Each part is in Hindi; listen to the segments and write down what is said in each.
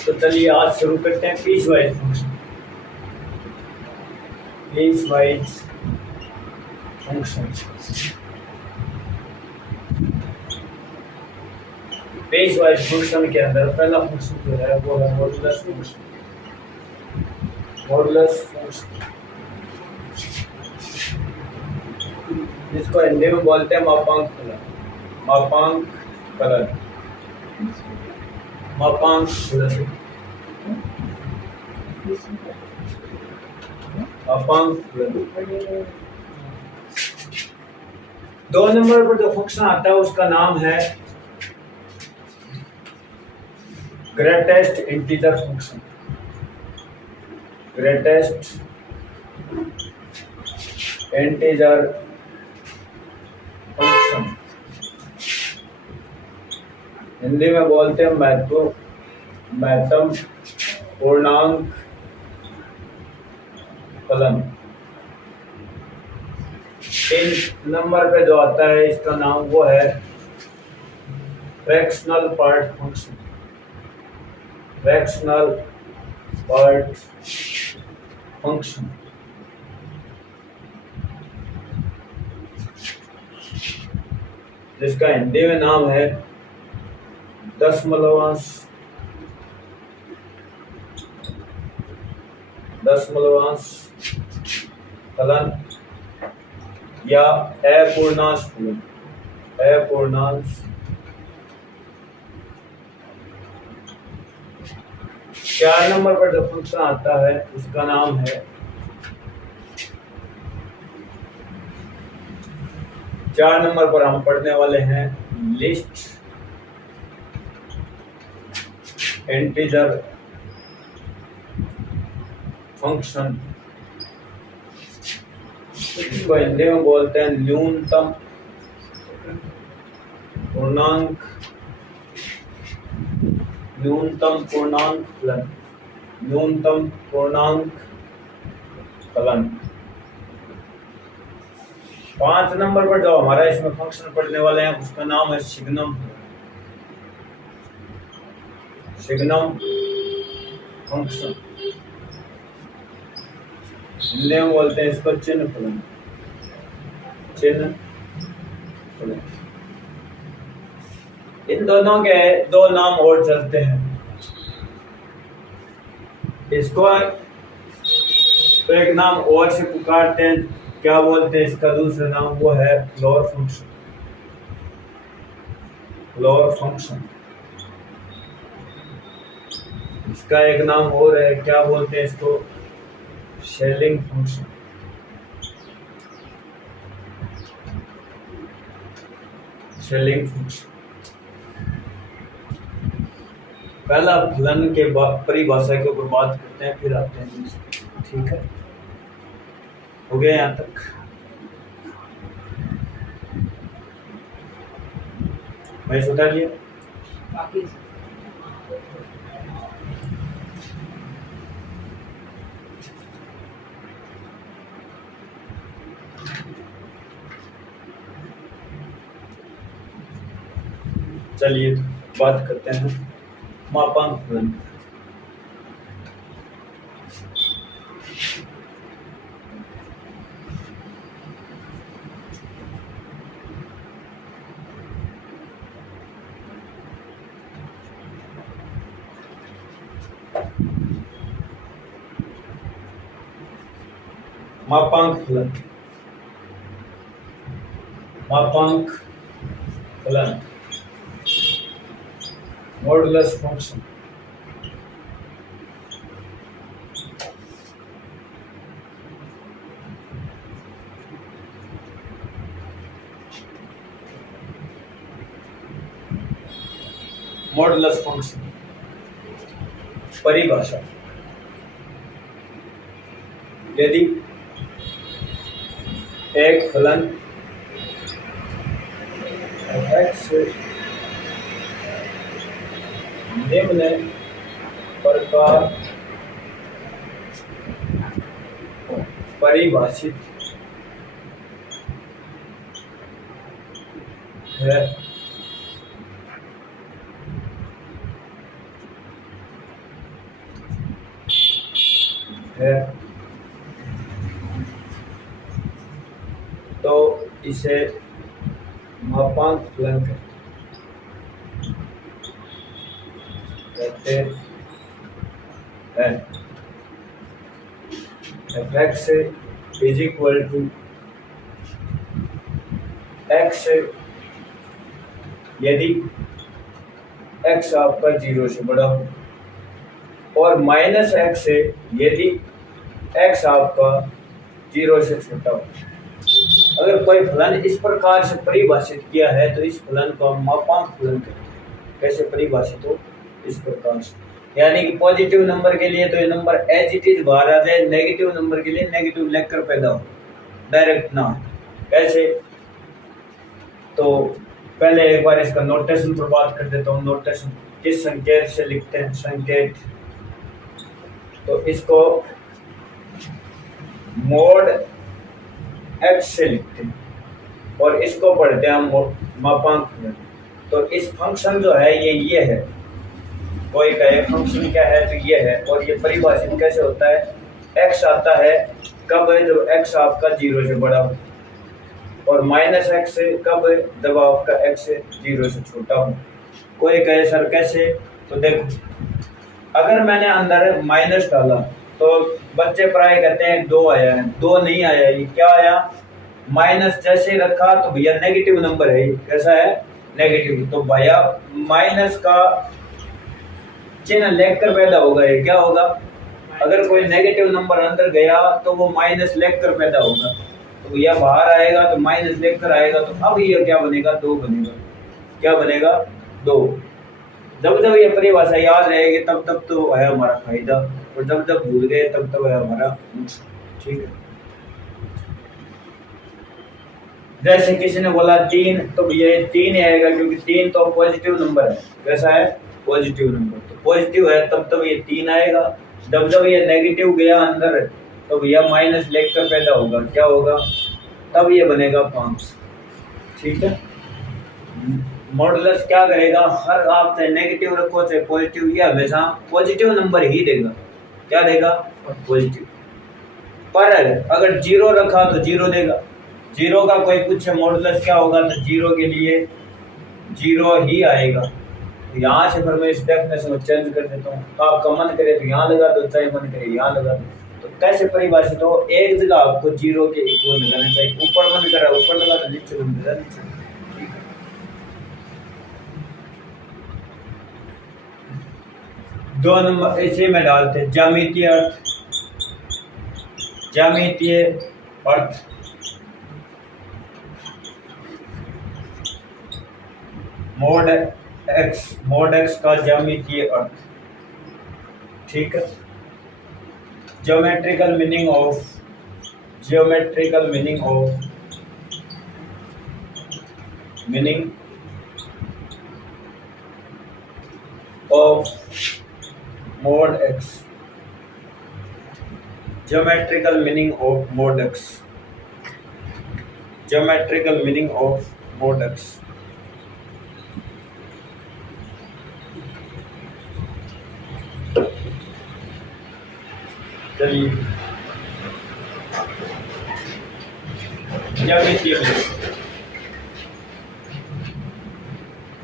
तो चलिए आज शुरू करते हैं piecewise function. Piecewise function, piecewise function के अंदर पहला फंक्शन जो है वो है मॉडुलस फंक्शन। मॉडुलस फंक्शन जिसको हिंदी में बोलते हैं मापांक फलन। मापांक फलन, मापांक फलन, मापांक फलन। 2 नंबर पर जो फंक्शन आता है उसका नाम है greatest integer function. Greatest integer function, Hindi में बोलते हैं महत्तम पूर्णांक फलन। 3 नंबर पे जो आता है इसका नाम वो है fractional part function. Fractional part function, जिसका हिंदी में नाम है दशमलवांश फलन या अपूर्णांश फलन। अपूर्णांश। 4 नंबर पर जो फंक्शन आता है उसका नाम है 4 नंबर पर हम पढ़ने वाले हैं लिस्ट इंटीजर फंक्शन। इसको हिंदी में बोलते हैं न्यूनतम पूर्णांक फलन। न्यूनतम पूर्णांक फलन। 5 नंबर पर जो हमारा इसमें फंक्शन पढ़ने वाले हैं उसका नाम है सिग्नम फंक्शन। हिंदी में बोलते हैं इसको चिन्ह फलन। इन दोनों के 2 नाम और चलते हैं। इसको तो एक नाम और से पुकारते हैं, क्या बोलते हैं इसका दूसरा नाम, वो है फ्लोर फंक्शन। Floor function. इसका एक नाम और है, क्या बोलते हैं इसको, शेलिंग फंक्शन। Shelling function. पहला फलन के परिभाषा के ऊपर बात करते हैं, फिर आते हैं। ठीक है, हो गया यहाँ तक? मैं सुधा लिया बाकी। चलिए बात करते हैं मापांक फलन। मापांक फलन, मापांक फलन, मॉडुलस फंक्शन। मॉडुलस फंक्शन परिभाषा, यदि एक फलन f(x) निम्न प्रकार परिभाषित है है तो इसे मापांक फलन कहते हैं। f(x) is equal to x यदि x आपका 0 से बड़ा हो और माइनस x यदि x आपका 0 से छोटा हो। अगर कोई फलन इस प्रकार से परिभाषित किया है तो इस फलन को हम मापांक फलन कहते हैं। कैसे परिभाषित हो? इस प्रकार से, यानी कि पॉजिटिव नंबर के लिए तो ये नंबर एज इट इज बाहर आ जाए, नेगेटिव नंबर के लिए नेगेटिव लेकर पैदा हो, डायरेक्ट ना। कैसे? तो पहले एक बार इसका नोटेशन पर बात कर देता हूँ। नोटेशन किस संकेत से लिखते हैं? संकेत तो इसको मोड x से लिखते हैं और इसको पढ़ते हैं हम मापांक फलन। तो इस फंक्शन जो है ये है, कोई कहे फंक्शन क्या है तो ये है। और ये परिभाषित कैसे होता है? x आता है कब है? जब x आपका 0 से बड़ा हो और माइनस x कब है? जब आपका x 0 से छोटा हो। कोई कहे सर कैसे? तो देखो, अगर मैंने अंदर माइनस डाला तो बच्चे प्राय कहते हैं 2 आया है, 2 नहीं आया। ये क्या आया? माइनस जैसे रखा तो भैया नेगेटिव नंबर है। कैसा है? नेगेटिव। तो भैया माइनस का चिन्ह लेकर पैदा होगा। ये क्या होगा? अगर कोई नेगेटिव नंबर अंदर गया तो वो माइनस लेकर पैदा होगा। तो भैया बाहर आएगा तो माइनस लेकर आएगा। तो अब ये क्या बनेगा? 2 बनेगा। क्या बनेगा? 2। जब जब ये परिभाषा याद रहेगी तब तब तो है हमारा फायदा, और जब जब भूल गए तब तब है हमारा नुकसान। ठीक है। जैसे किसी ने बोला 3, तो भैया 3 आएगा क्योंकि 3 तो पॉजिटिव नंबर है। कैसा है? Positive number. तो पॉजिटिव है तब तब ये 3 आएगा। जब जब ये नेगेटिव गया अंदर तो भैया माइनस लेकर पैदा होगा। क्या होगा? तब ये बनेगा 5। ठीक है। मॉडुलस क्या करेगा? हर आप चाहे नेगेटिव रखो चाहे पॉजिटिव, ये हमेशा पॉजिटिव नंबर ही देगा। क्या देगा? पॉजिटिव। पर अगर 0 रखा तो 0 देगा। 0 का कोई पूछे मॉडुलस क्या होगा तो 0 के लिए 0 ही आएगा। तो यहाँ से फिर मैं इस डेफिनेशन को चेंज कर देता हूँ। तो आपका मन करे तो यहाँ लगा दो, चाहे मन करे यहाँ लगा दो। तो कैसे परिभाषित हो? एक जगह आपको 0 के इक्वल लगाना चाहिए। ऊपर मन करा ऊपर लगा दो, नीचे मन करा नीचे। दो नंबर इसे में डालते हैं ज्यामितीय अर्थ। ज्यामितीय अर्थ मोड x का ज्यामितीय अर्थ। ठीक है। Geometrical meaning of mod x। Geometrical meaning of mod x। Geometrical meaning of mod x। चलिए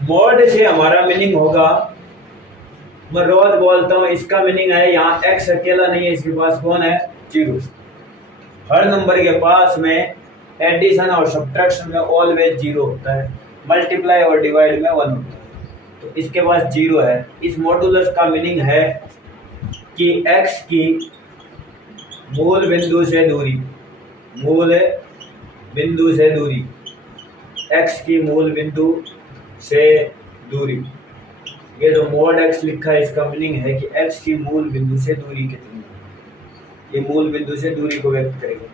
मोड से हमारा मीनिंग होगा, मैं रोज बोलता हूँ इसका मीनिंग है यहाँ x अकेला नहीं है, इसके पास कौन है? 0। हर नंबर के पास में एडिशन और सब्ट्रैक्शन में ऑलवेज 0 होता है, मल्टीप्लाई और डिवाइड में 1 होता है। तो इसके पास 0 है। इस मॉडुलस का मीनिंग है कि x की मूल बिंदु से दूरी, x की मूल बिंदु से दूरी। ये जो मोड x लिखा है इसका मीनिंग है कि x की मूल बिंदु से दूरी कितनी है। ये मूल बिंदु से दूरी को व्यक्त करेगा।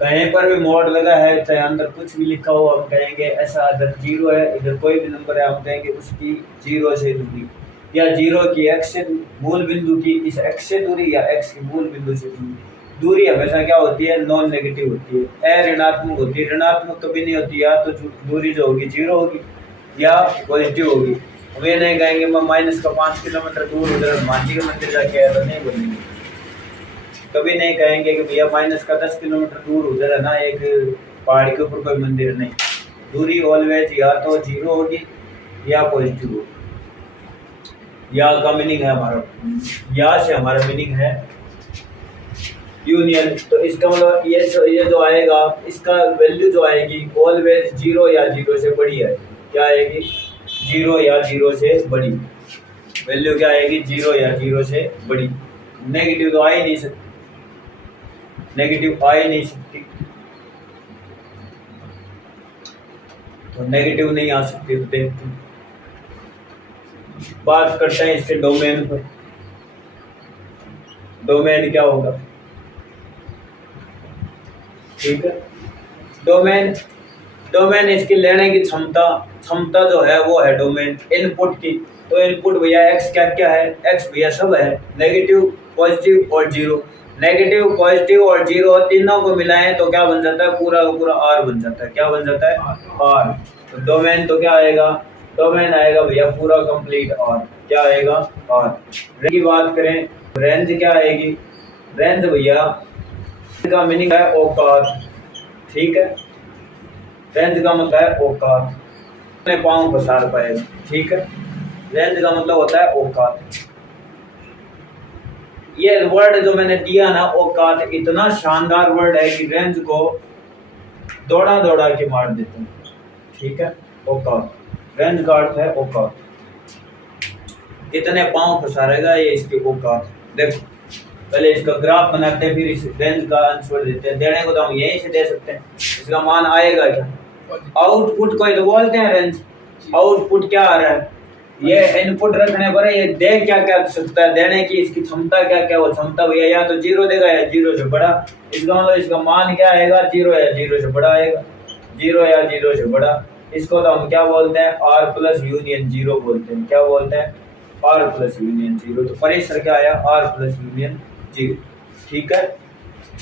कहीं पर भी मोड लगा है चाहे अंदर कुछ भी लिखा हो, हम कहेंगे ऐसा अगर 0 है, इधर कोई भी नंबर है, हम कहेंगे उसकी 0 से दूरी, या 0 की x से मूल बिंदु की इस x से दूरी, या x की मूल बिंदु से दूरी। दूरी हमेशा क्या होती है? नॉन नेगेटिव होती है, ऋणात्मक होती है। ऋणात्मक कभी नहीं होती, या तो दूरी जो होगी 0 होगी या पॉजिटिव होगी। हम ये नहीं कहेंगे मैं माइनस का 5 किलोमीटर दूर उधर हनुमान जी के मंदिर जाके आया तो नहीं बोलेंगे। कभी नहीं कहेंगे कि भैया माइनस का 10 किलोमीटर दूर उधर है ना एक पहाड़ के ऊपर कोई मंदिर, नहीं। दूरी ऑलवेज या तो जीरो होगी या पॉजिटिव होगी। या का मीनिंग है हमारा, या से हमारा मीनिंग है यूनियन। तो इसका मतलब ये जो आएगा इसका वैल्यू जो आएगी ऑलवेज जीरो या जीरो से बड़ी है। क्या आएगी? जीरो या जीरो से बड़ी। वैल्यू क्या आएगी? जीरो या जीरो से बड़ी। नेगेटिव तो आ ही नहीं सकती, नेगेटिव आ ही नहीं सकती, तो नेगेटिव नहीं आ सकती। तो देखते हैं, बात करते हैं इसके डोमेन पर। डोमेन क्या होगा? ठीक है, डोमेन इसकी लेने की क्षमता जो है वो है डोमेन इनपुट की। तो इनपुट भैया एक्स क्या क्या है? एक्स भैया सब है, नेगेटिव, पॉजिटिव और जीरो। नेगेटिव, पॉजिटिव और जीरो तीनों को मिलाएं तो क्या बन जाता है? पूरा का पूरा आर बन जाता है। क्या बन जाता है? आर। तो डोमेन तो क्या आएगा? डोमेन आएगा भैया पूरा कंप्लीट आर। क्या आएगा? आर। रेंज की बात करें, रेंज क्या आएगी? रेंज भैया का मीनिंग है औकात। ठीक है, रेंज का मतलब है औकात, अपने पाँव पसार पाएगा। ठीक है, रेंज का मतलब होता है औकात। ये वर्ड जो मैंने दिया ना औकात, इतना शानदार वर्ड है कि रेंज को दौड़ा दौड़ा के मार देते हैं। ठीक है, औकात, रेंज का अर्थ है औकात। कितने पाँव पसारेगा ये इसकी औकात। देखो पहले इसका ग्राफ बनाते हैं, फिर इस रेंज का आंसर देते हैं। देने को तो हम यहीं से दे सकते हैं, इसका मान आएगा क्या? आउटपुट को तो बोलते हैं रेंज। आउटपुट क्या आ रहा है? ये इनपुट रखने पर ये दे क्या क्या सकता है, देने की इसकी क्षमता क्या क्या। वो क्षमता भैया या तो जीरो देगा या जीरो से बड़ा। इसका मतलब इसका मान क्या आएगा? जीरो या जीरो से बड़ा आएगा। जीरो या जीरो से बड़ा, इसको तो हम क्या बोलते हैं? आर प्लस यूनियन जीरो बोलते हैं। क्या बोलते हैं? R plus union zero. तो परिसर क्या आया? R plus union zero. ठीक है,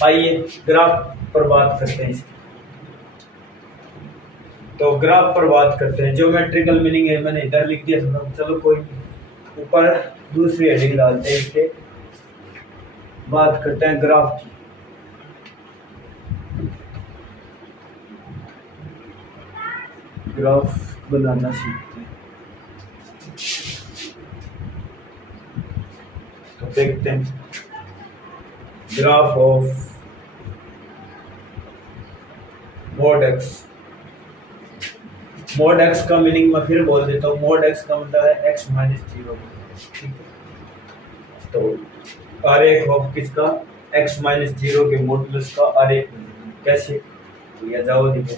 आइए ग्राफ पर बात करते हैं इसकी। तो ग्राफ पर बात करते हैं। ज्योमेट्रिकल मीनिंग है, मैंने इधर लिख दिया था, चलो कोई ऊपर दूसरी हेडिंग डालते हैं इसके। बात करते हैं ग्राफ की। ग्राफ बनाना सीखते हैं। तो देखते हैं graph of mode x. Mode x का मीनिंग मैं फिर बोल देता हूँ। मोड एक्स का मतलब है एक्स माइनस जीरो। ठीक है, तो आरेख ऑफ किसका? एक्स माइनस जीरो के मॉडुलस का आरेख। कैसे? या जाओ देखो,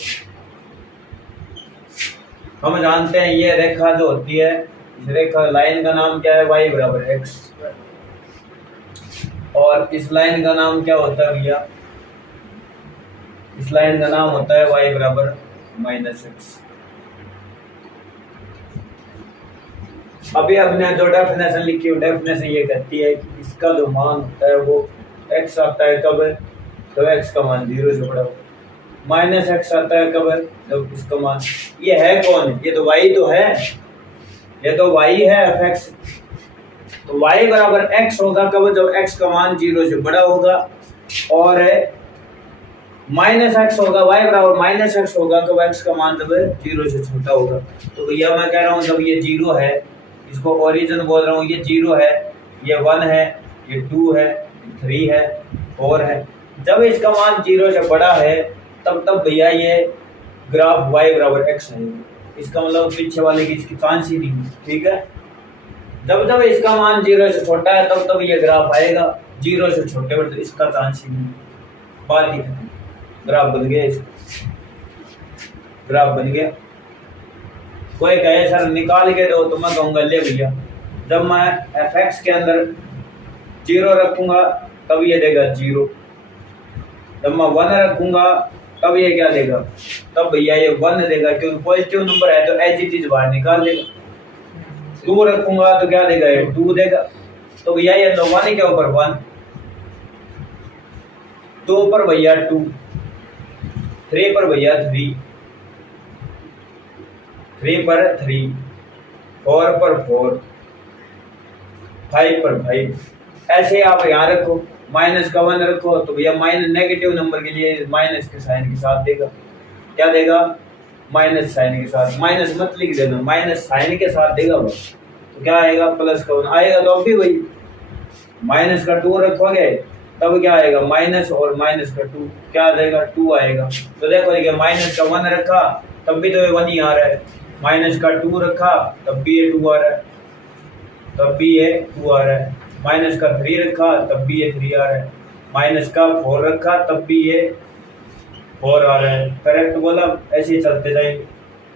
हम जानते हैं ये रेखा जो होती है, इस रेखा लाइन का नाम क्या है? वाई बराबर एक्स। और इस लाइन का नाम क्या होता है भैया? इस लाइन का नाम होता है वाई बराबर माइनस एक्स। अभी हमने जो डेफिनेशन लिखी है, डेफिनेशन ये कहती है कि इसका जो मान होता है वो एक्स आता है कब है? तो एक्स का मान जीरो से बड़ा हो। माइनस एक्स आता है कब है? जब इसका मान, ये है कौन? ये तो वाई तो है, ये तो वाई है एफ एक्स। तो वाई बराबर एक्स होगा कब? जब एक्स का मान जीरो से बड़ा होगा। और माइनस एक्स होगा, वाई बराबर माइनस एक्स होगा कब? एक्स का मान जब जीरो से छोटा होगा। तो भैया मैं कह रहा हूँ जब ये जीरो है, इसको ओरिजिन बोल रहा हूँ, ये जीरो है, ये वन है, ये टू है, थ्री है, फोर है। जब इसका मान जीरो से बड़ा है तब भैया ये ग्राफ y बराबर x है। इसका मतलब पीछे वाले की इसकी चांस ही नहीं। ठीक है, जब इसका मान जीरो से छोटा है तब ये ग्राफ आएगा, जीरो से छोटे पर तो इसका चांस ही नहीं। बात ही खत्म, ग्राफ बन गया। इसका ग्राफ बन गया। कोई कहे सर निकाल के दो, तो मैं कहूँगा ले भैया, जब मैं एफ एक्स के अंदर जीरो रखूंगा तब ये देगा जीरो, जब मैं वन रखूंगा तब ये क्या देगा? तब भैया ये वन देगा, क्योंकि पॉजिटिव नंबर है तो एच इट इज बाहर निकाल देगा। टू रखूंगा तो क्या देगा? ये टू देगा। तो भैया ये तो वन के ऊपर वन, टू पर भैया टू, थ्री पर भैया थ्री, थ्री पर थ्री, फोर पर फोर, फाइव पर फाइव। ऐसे आप यहाँ रखो, माइनस का 1 रखो तो भैया माइनस नेगेटिव नंबर के लिए माइनस के साइन के साथ देगा। क्या देगा? माइनस साइन के साथ। माइनस मत लिख देना, माइनस साइन के साथ देगा वो। तो क्या आएगा? प्लस का 1 आएगा। तो अब भी वही माइनस का 2 रखोगे तब क्या आएगा? माइनस और माइनस का 2 क्या आ जाएगा? 2 आएगा। तो देखो ये माइनस का 1 रखा तब भी तो ये 1 ही आ रहा है, माइनस का 2 रखा तब भी ये 2 आ रहा है, तब भी ये 2 आ रहा है, माइनस का 3 रखा तब भी ये 3 आ रहा है, माइनस का 4 रखा तब भी ये 4 आ रहा है। करेक्ट बोला? ऐसे ही चलते जाएंगे,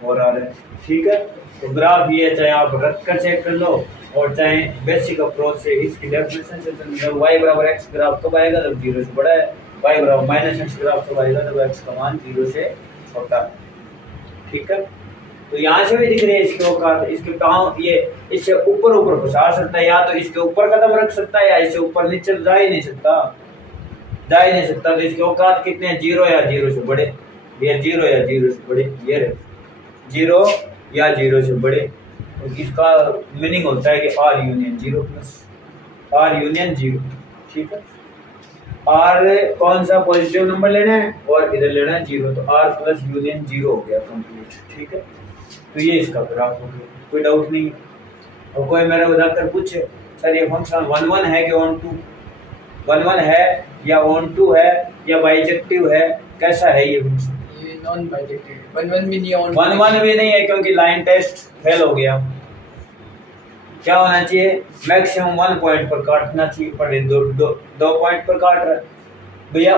4 आ रहा है। ठीक है, तो ग्राफ ये चाहे आप रख कर चेक कर लो और चाहे बेसिक अप्रोच से इसकी डेफिनेशन से जब y बराबर x ग्राफ कब आएगा? जब 0 से बड़ा है। y बराबर माइनस x ग्राफ कब आएगा? जब x का मान 0 से छोटा है। ठीक है, तो यहाँ से भी दिख रही है इसके औकात। इसके पाँव ये इससे ऊपर ऊपर घुसा सकता है, या तो इसके ऊपर कदम रख सकता है या इससे ऊपर नीचे जा ही नहीं सकता, जा ही नहीं सकता। तो इसके औकात कितने हैं? 0 या 0 से बड़े। ये 0 या 0 से बड़े, ये रहे 0 या 0 से बड़े। तो इसका मीनिंग होता है कि R union 0 plus R union 0। ठीक है, R कौन सा पॉजिटिव नंबर लेना है और इधर लेना है 0, तो R प्लस यूनियन 0 हो गया कंप्लीट। ठीक है, तो ये इसका ग्राफ हो गया, कोई डाउट नहीं। और कोई मेरे को जाकर पूछे सर ये फंक्शन 1 1 है कि ऑन टू, 1 1 है या ऑन टू है या बाइजेक्टिव है, कैसा है ये फंक्शन? ये नॉन बाइजेक्टिव, 1 1 भी नहीं है, 1 1 भी नहीं है क्योंकि लाइन टेस्ट फेल हो गया। क्या होना चाहिए? मैक्सिमम 1 पॉइंट पर काटना चाहिए, पर ये दो पॉइंट पर काट रहा है। भैया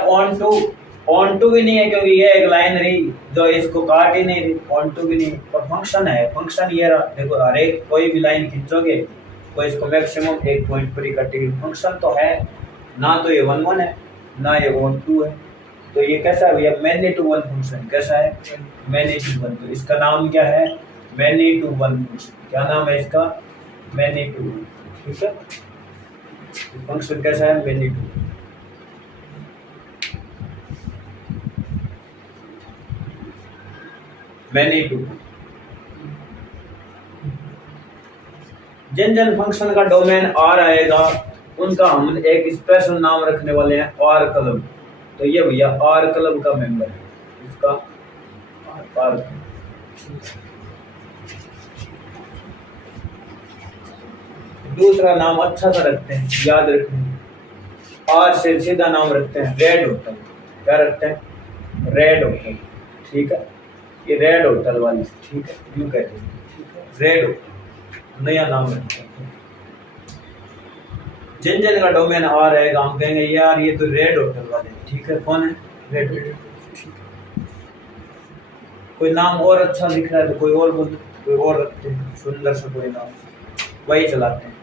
ऑन टू भी नहीं है क्योंकि ये एक लाइन रही जो इसको काट ही नहीं रही, ऑन टू भी नहीं। पर फंक्शन है, फंक्शन ये रहा, देखो हर एक कोई भी लाइन खींचोगे तो इसको मैक्सिमम 1 पॉइंट पर ही काटेगी। फंक्शन तो है ना, तो ये 1 1 है ना ये ऑन टू है। तो ये कैसा है भैया? Many to one function. कैसा है? Many to one. तो इसका नाम क्या है? Many to one function. क्या नाम है इसका? Many to one. ठीक है, फंक्शन कैसा है? Many to. Many to. जिन फंक्शन का डोमेन R आएगा उनका हम एक स्पेशल नाम रखने वाले हैं, R क्लब। तो ये भैया R क्लब का मेंबर है, इसका R। दूसरा नाम अच्छा सा रखते हैं, याद रखना, R से सीधा नाम रखते हैं रेड होटल। क्या रखते हैं? Red hotel. ठीक है, ये रेड होटल वाली। ठीक है, यूं कहते हैं। ठीक है, रेड होटल नया नाम रखते हैं। जिन का डोमेन R रहेगा हम कहेंगे यार ये तो रेड होटल वाले। ठीक है, कौन है? Red hotel. कोई नाम और अच्छा दिख रहा है तो कोई और बोल, कोई और रखते हैं सुंदर सा कोई नाम, वही चलाते हैं।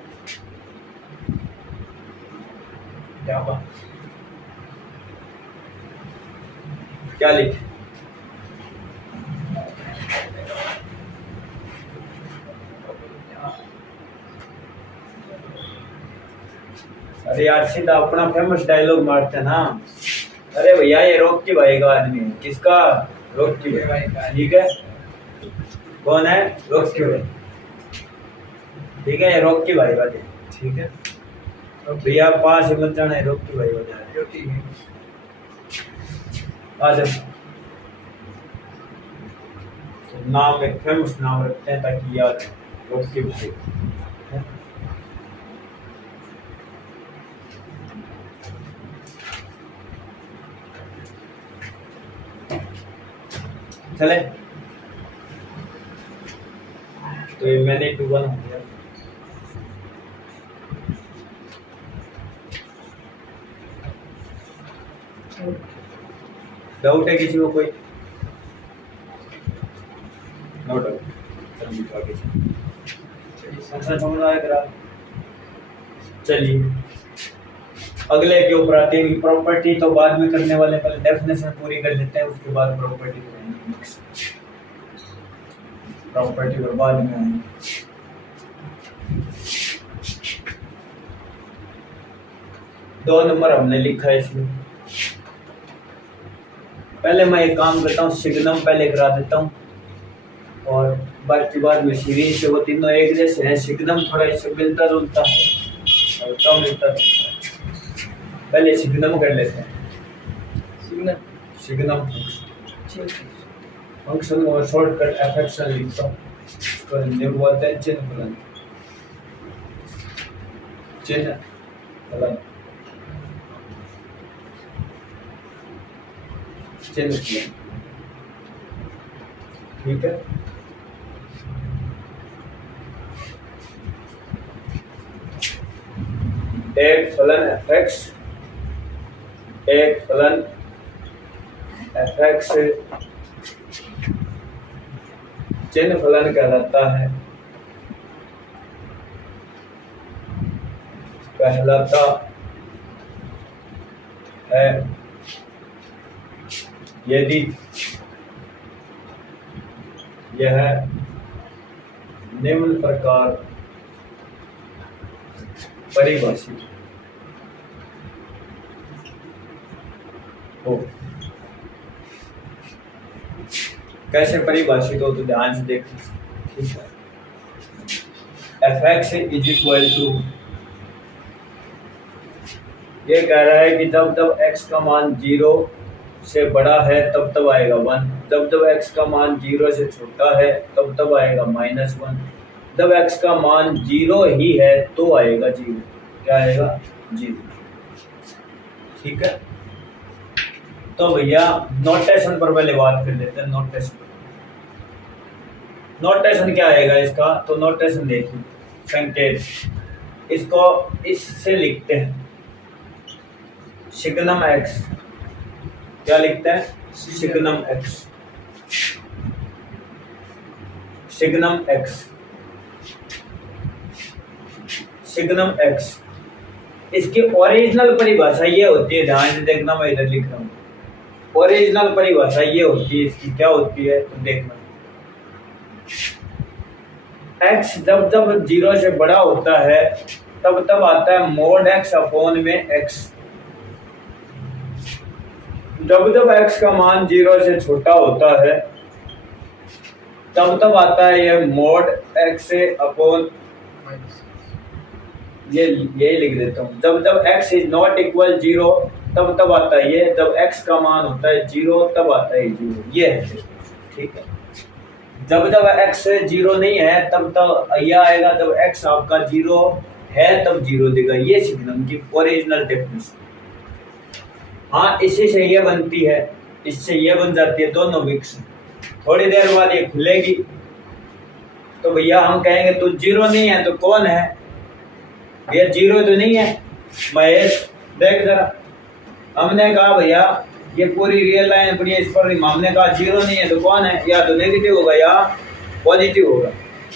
क्या बात? क्या लिखे? अरे यार सीधा अपना फेमस डायलॉग मारते हैं ना। अरे भैया ये रॉकी भाई का आदमी है। किसका? रॉकी भाई का। ठीक है, कौन है? रॉकी भाई। ठीक है, ये रॉकी भाई वाले। ठीक है भैया, पास ही मत जाना है, रॉकी भाई वाले। ठीक है, आ जाओ। नाम एक फेमस नाम रखते हैं ताकि याद रहे, रॉकी भाई। चले, तो ये मैंने 2 1 हो गया। डाउट है किसी को? कोई नो डाउट। समझ आया? चलिए अगले के ऊपर आते हैं। प्रॉपर्टी तो बाद में करने वाले, पहले डेफिनेशन पूरी कर लेते हैं, उसके बाद प्रॉपर्टी करेंगे। प्रॉपर्टी पर बाद में आएंगे। दो नंबर हमने लिखा है इसमें। पहले मैं एक काम करता हूँ, सिग्नम पहले करा देता हूँ और बाकी बाद में सीरीज से। वो तीनों एक जैसे हैं। सिग्नम थोड़ा इससे मिलता जुलता है और कम मिलता जुलता है। पहले सिग्नम कर लेते हैं। सिग्नल सिग्नम ठीक फंक्शन को शॉर्टकट एफएक्शन लिखता हूँ, इसको हिंदी में बोलते हैं चिन्ह फलन। चिन्ह फलन, चिन्ह फलन, ठीक है। एक फलन एफएक्स, एक फलन एफएक्स चिन्ह फलन कहलाता है, कहलाता है यदि यह निम्न प्रकार परिभाषित हो। कैसे परिभाषित हो तो ध्यान से देखना, ठीक है। fx इज इक्वल टू, ये कह रहा है कि जब जब x का मान 0 से बड़ा है तब तब आएगा 1, जब जब x का मान 0 से छोटा है तब तब आएगा -1, जब x का मान 0 ही है तो आएगा 0। क्या आएगा? 0, ठीक है। तो भैया नोटेशन पर पहले बात कर लेते हैं। नोटेशन क्या आएगा इसका? तो नोटेशन देखिए, संकेत, इसको इससे लिखते हैं सिग्नम x। क्या लिखते हैं? Signum x, signum x, signum x। इसकी ओरिजिनल परिभाषा ये होती है, ध्यान से देखना, मैं इधर लिख रहा हूँ। ओरिजिनल परिभाषा ये होती है, इसकी क्या होती है तो देखना। x जब जब 0 से बड़ा होता है तब तब आता है mod x अपॉन में x। जब जब x का मान 0 से छोटा होता है तब तब आता है ये mod x अपॉन, ये यही लिख देता हूँ। जब जब x इज नॉट इक्वल 0 तब तब आता है ये, जब x का मान होता है 0 तब आता है 0, ये है, ठीक है। जब जब x 0 नहीं है तब तब यह आएगा, जब x आपका 0 है तब 0 देगा। ये सिग्नम की ओरिजिनल डेफिनेशन। हाँ, इसी से ये बनती है, इससे ये बन जाती है, दोनों मिक्स। थोड़ी देर बाद ये खुलेगी तो भैया हम कहेंगे तू 0 नहीं है तो कौन है? भैया 0 तो नहीं है महेश, देख जरा। हमने कहा भैया ये पूरी रियल लाइन पड़ी है, इस पर हमने कहा 0 नहीं है तो कौन है? या तो नेगेटिव होगा या पॉजिटिव होगा।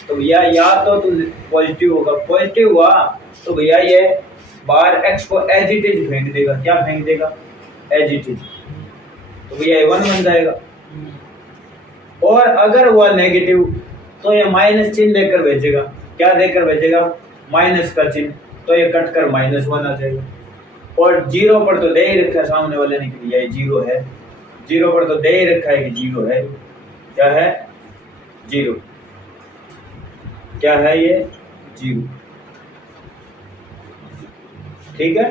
तो भैया या तो पॉजिटिव होगा, पॉजिटिव हुआ तो भैया ये बाहर x को एज इट इज फेंक देगा। क्या फेंक देगा? As it is. तो भैया 1 बन जाएगा। और अगर हुआ नेगेटिव तो ये माइनस चिन्ह देकर भेजेगा। क्या देकर भेजेगा? माइनस का चिन्ह। तो ये कट कर -1 आ जाएगा। और 0 पर तो दे ही रखा है सामने वाले ने कि ये 0 है, 0 पर तो दे ही रखा है कि 0 है। क्या है? 0। क्या है ये? 0, ठीक है।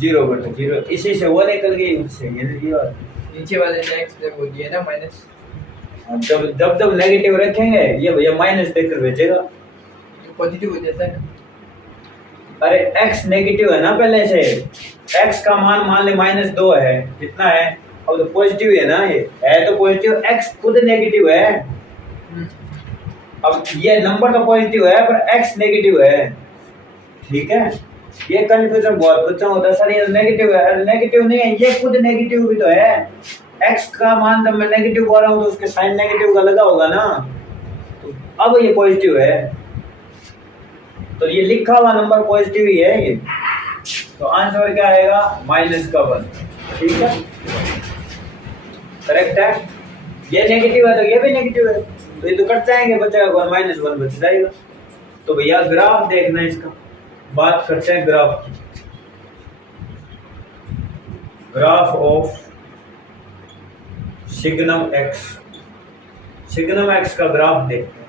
0 पर तो 0, इसी से वो निकल गई, उससे ये नीचे वाले नेक्स्ट जब होती है ना माइनस, जब जब नेगेटिव रखेंगे ये भैया माइनस देकर भेजेगा, तो पॉजिटिव हो जाता है। अरे x नेगेटिव है ना पहले से, x का मान ले -2 है, कितना है? अब तो पॉजिटिव है ना, ये है तो पॉजिटिव, x खुद नेगेटिव है। अब ये नंबर तो पॉजिटिव है पर x नेगेटिव है, ठीक है। ये कंफ्यूजन बहुत बच्चा होता है, सर ये नेगेटिव है, अरे नेगेटिव नहीं है, ये खुद नेगेटिव भी तो है। x का मान जब मैं नेगेटिव बोल रहा हूँ तो उसके साइन नेगेटिव का लगा होगा ना, तो अब ये पॉजिटिव है, तो ये लिखा हुआ नंबर पॉजिटिव ही है ये। तो आंसर क्या आएगा? -1, ठीक है, करेक्ट है। ये नेगेटिव है तो ये भी नेगेटिव है, तो ये तो कट जाएंगे, बचेगा -1 बच जाएगा। तो भैया ग्राफ देखना इसका, बात करते हैं ग्राफ की। Graph of signum x, signum x का ग्राफ देखते हैं।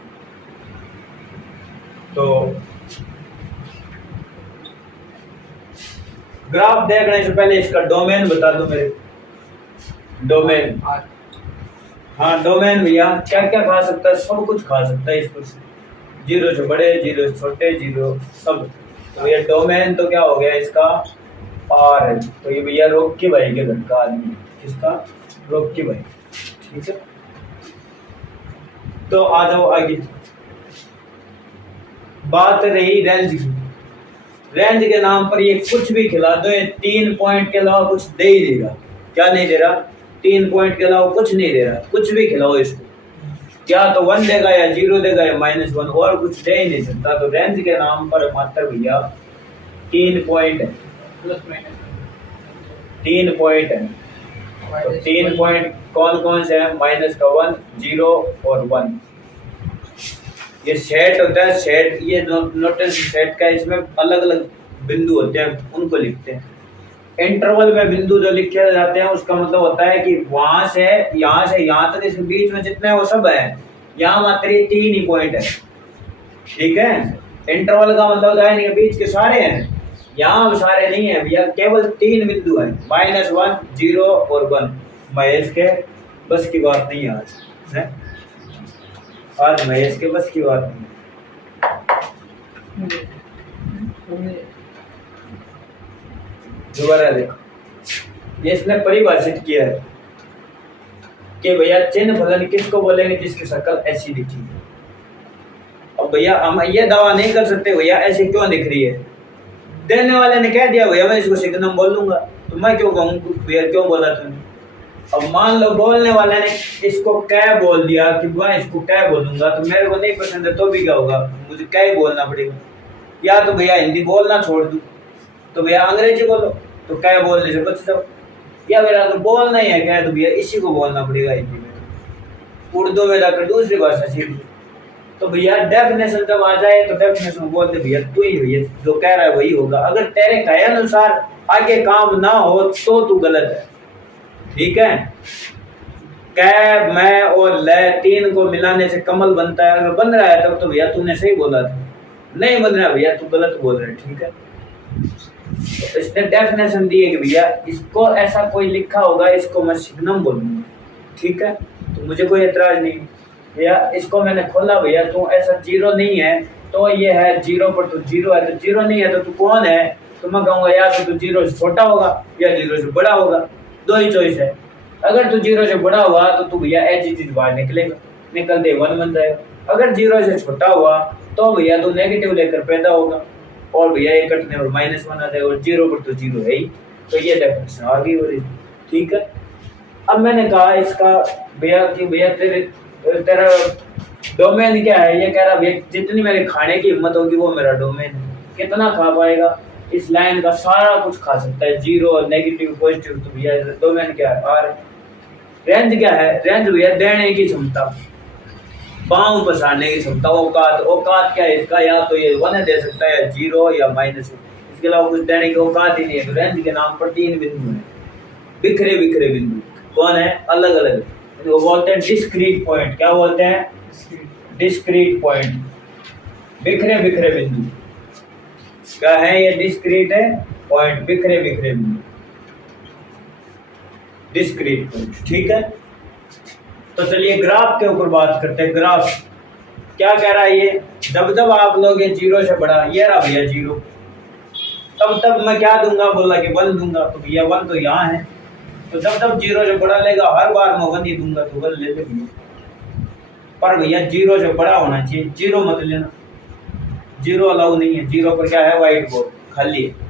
तो ग्राफ देखने से पहले इसका डोमेन बता दो मेरे। डोमेन, आर हाँ डोमेन भैया क्या क्या खा सकता है, सब कुछ खा सकता है इसको, जीरो से बड़े, जीरो से छोटे, जीरो सब। तो ये डोमेन तो क्या हो गया इसका आर है। तो ये भैया रोक्की भाई के घर का आदमी है। किसका? रोक्की भाई। ठीक है, तो आ जाओ आगे। बात रही रेंज की। रेंज के नाम पर ये कुछ भी खिला दो, ये 3 पॉइंट के अलावा कुछ दे ही देगा। क्या नहीं दे रहा? 3 पॉइंट के अलावा कुछ नहीं दे रहा। कुछ भी खिलाओ इसको, क्या तो 1 देगा या 0 देगा या -1, और कुछ दे ही नहीं सकता। तो रेंज के नाम पर मात्र भैया 3 पॉइंट है, प्लस माइनस 3 पॉइंट है। तो 3 पॉइंट कौन कौन से हैं? -1, 0 और 1। ये सेट होता है, सेट ये नोटेशन सेट का, इसमें अलग अलग बिंदु होते हैं, उनको लिखते हैं। इंटरवल में बिंदु जो लिखे जाते हैं उसका मतलब होता है कि वहां से यहाँ तक, इसके बीच में जितने वो सब है, यहाँ मात्र ये 3 ही पॉइंट है। ठीक है, इंटरवल का मतलब होता है नहीं बीच के सारे हैं, यहाँ सारे नहीं है भैया, केवल 3 बिंदु है, -1, 0 और 1। महेश के बस की बात नहीं है आज है? आज महेश के बस की बात नहीं। दोबारा देखो, ये इसने परिभाषित किया है कि भैया चिन्ह फलन किसको बोलेंगे? जिसकी शक्ल ऐसी दिखी। अब भैया हम ये दावा नहीं कर सकते भैया ऐसी क्यों दिख रही है। देने वाले ने कह दिया भैया मैं इसको सिग्नम बोल लूंगा, तो मैं क्यों कहूँ भैया क्यों बोला तुमने? अब मान लो बोलने वाले ने इसको क्या बोल दिया कि मैं इसको क्या बोलूंगा, तो मेरे को नहीं पसंद है, तो भी क्या होगा? मुझे क्या ही बोलना पड़ेगा। या तो भैया हिंदी बोलना छोड़ दूं, तो भैया अंग्रेजी बोलो, तो क्या बोलने से बच जाओ। या फिर अगर बोलना ही है क्या, तो भैया इसी को बोलना पड़ेगा हिंदी में। उर्दू में जाकर दूसरी भाषा सीख। तो भैया डेफिनेशन जब आ जाए तो डेफिनेशन बोलते भैया तू ही भैया जो कह रहा है वही होगा। अगर तेरे कहे अनुसार आगे काम ना हो तो तू गलत है। ठीक है, कै, मैं और ले 3 को मिलाने से कमल बनता है। अगर बन रहा है तब तो भैया तूने सही बोला था, नहीं बन रहा भैया तू गलत बोल रहा है। ठीक है, तो इसने डेफिनेशन दी है कि भैया इसको ऐसा कोई लिखा होगा, इसको मैं सिग्नम बोलूंगा। ठीक है, तो मुझे कोई एतराज नहीं भैया। इसको मैंने खोला भैया, तू ऐसा 0 नहीं है तो ये है 0 पर, तू 0 है तो 0 नहीं है तो तू कौन है? तो मैं कहूंगा या तो तू 0 से छोटा होगा या 0 से बड़ा होगा, दो ही चॉइस है। अगर तू 0 से बड़ा हुआ तो तू भैया ऐसी चीज बाहर निकलेगा, निकलते 1 बन जाएगा। अगर 0 से छोटा हुआ तो भैया तू नेगेटिव लेकर पैदा होगा, और भैया ये कटने और -1 आ जाएगा, और 0 पर तो 0 है ही। तो ये डेफिनेशन आ गई और ठीक है। अब मैंने कहा इसका भैया कि भैया तेरा डोमेन क्या है? ये कह रहा भैया जितनी मेरे खाने की हिम्मत होगी वो मेरा डोमेन है। कितना खा पाएगा? इस लाइन का सारा कुछ खा सकता है, 0 नेगेटिव पॉजिटिव। तो भैया डोमेन क्या है? आर। रेंज क्या है? रेंज भैया देने की क्षमता, पाँव पसारने की क्षमता। औकात, औकात क्या है इसका? या तो ये 1 दे सकता है या 0 या -1, इसके अलावा कुछ देने की औकात ही नहीं है। तो रेंज के नाम पर 3 बिंदु है, बिखरे बिखरे बिंदु। कौन है? अलग अलग, वो बोलते हैं डिस्क्रीट पॉइंट। क्या बोलते हैं? डिस्क्रीट पॉइंट, बिखरे बिखरे बिंदु। क्या है ये? डिस्क्रीट है पॉइंट, बिखरे बिखरे बिंदु, डिस्क्रीट पॉइंट। ठीक है, तो चलिए ग्राफ के ऊपर बात करते हैं। ग्राफ क्या कह रहा है ये? जब जब आप लोग 0 से बड़ा, ये रहा भैया 0, तब मैं क्या दूंगा? बोला कि 1 दूंगा। तो भैया 1 तो यहाँ है, तो जब 0 से बड़ा लेगा हर बार मैं 1 ही दूंगा, तो 1 ले ले भैया। पर भैया 0 से बड़ा होना चाहिए, 0 मत लेना, 0 अलाउ नहीं है। 0 पर क्या है? व्हाइट बोर्ड खाली है।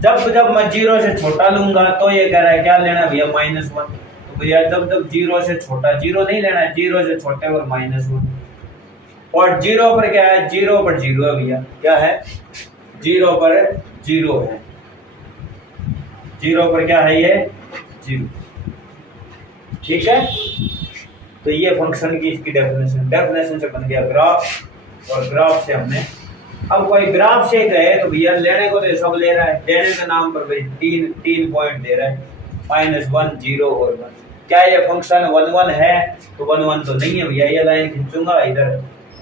जब मैं 0 से छोटा लूंगा तो ये कह रहा है क्या लेना भैया? -1। तो भैया जब 0 से छोटा, 0 नहीं लेना है, 0 से छोटे और -1। और 0 पर क्या है? 0 पर 0 है भैया। क्या है? 0 पर 0 है, 0 पर क्या है? ये 0। ठीक है, तो ये फंक्शन की इसकी डेफिनेशन से बन गया ग्राफ। और ग्राफ से हमने, अब कोई ग्राफ से कहे तो भैया लेने को तो सब ले रहा है, लेने के नाम पर भाई 3 पॉइंट दे रहा है, -1, 0 और 1। क्या ये फंक्शन 1 1 है? तो 1 1 तो नहीं है भैया। ये लाइन खींचूंगा इधर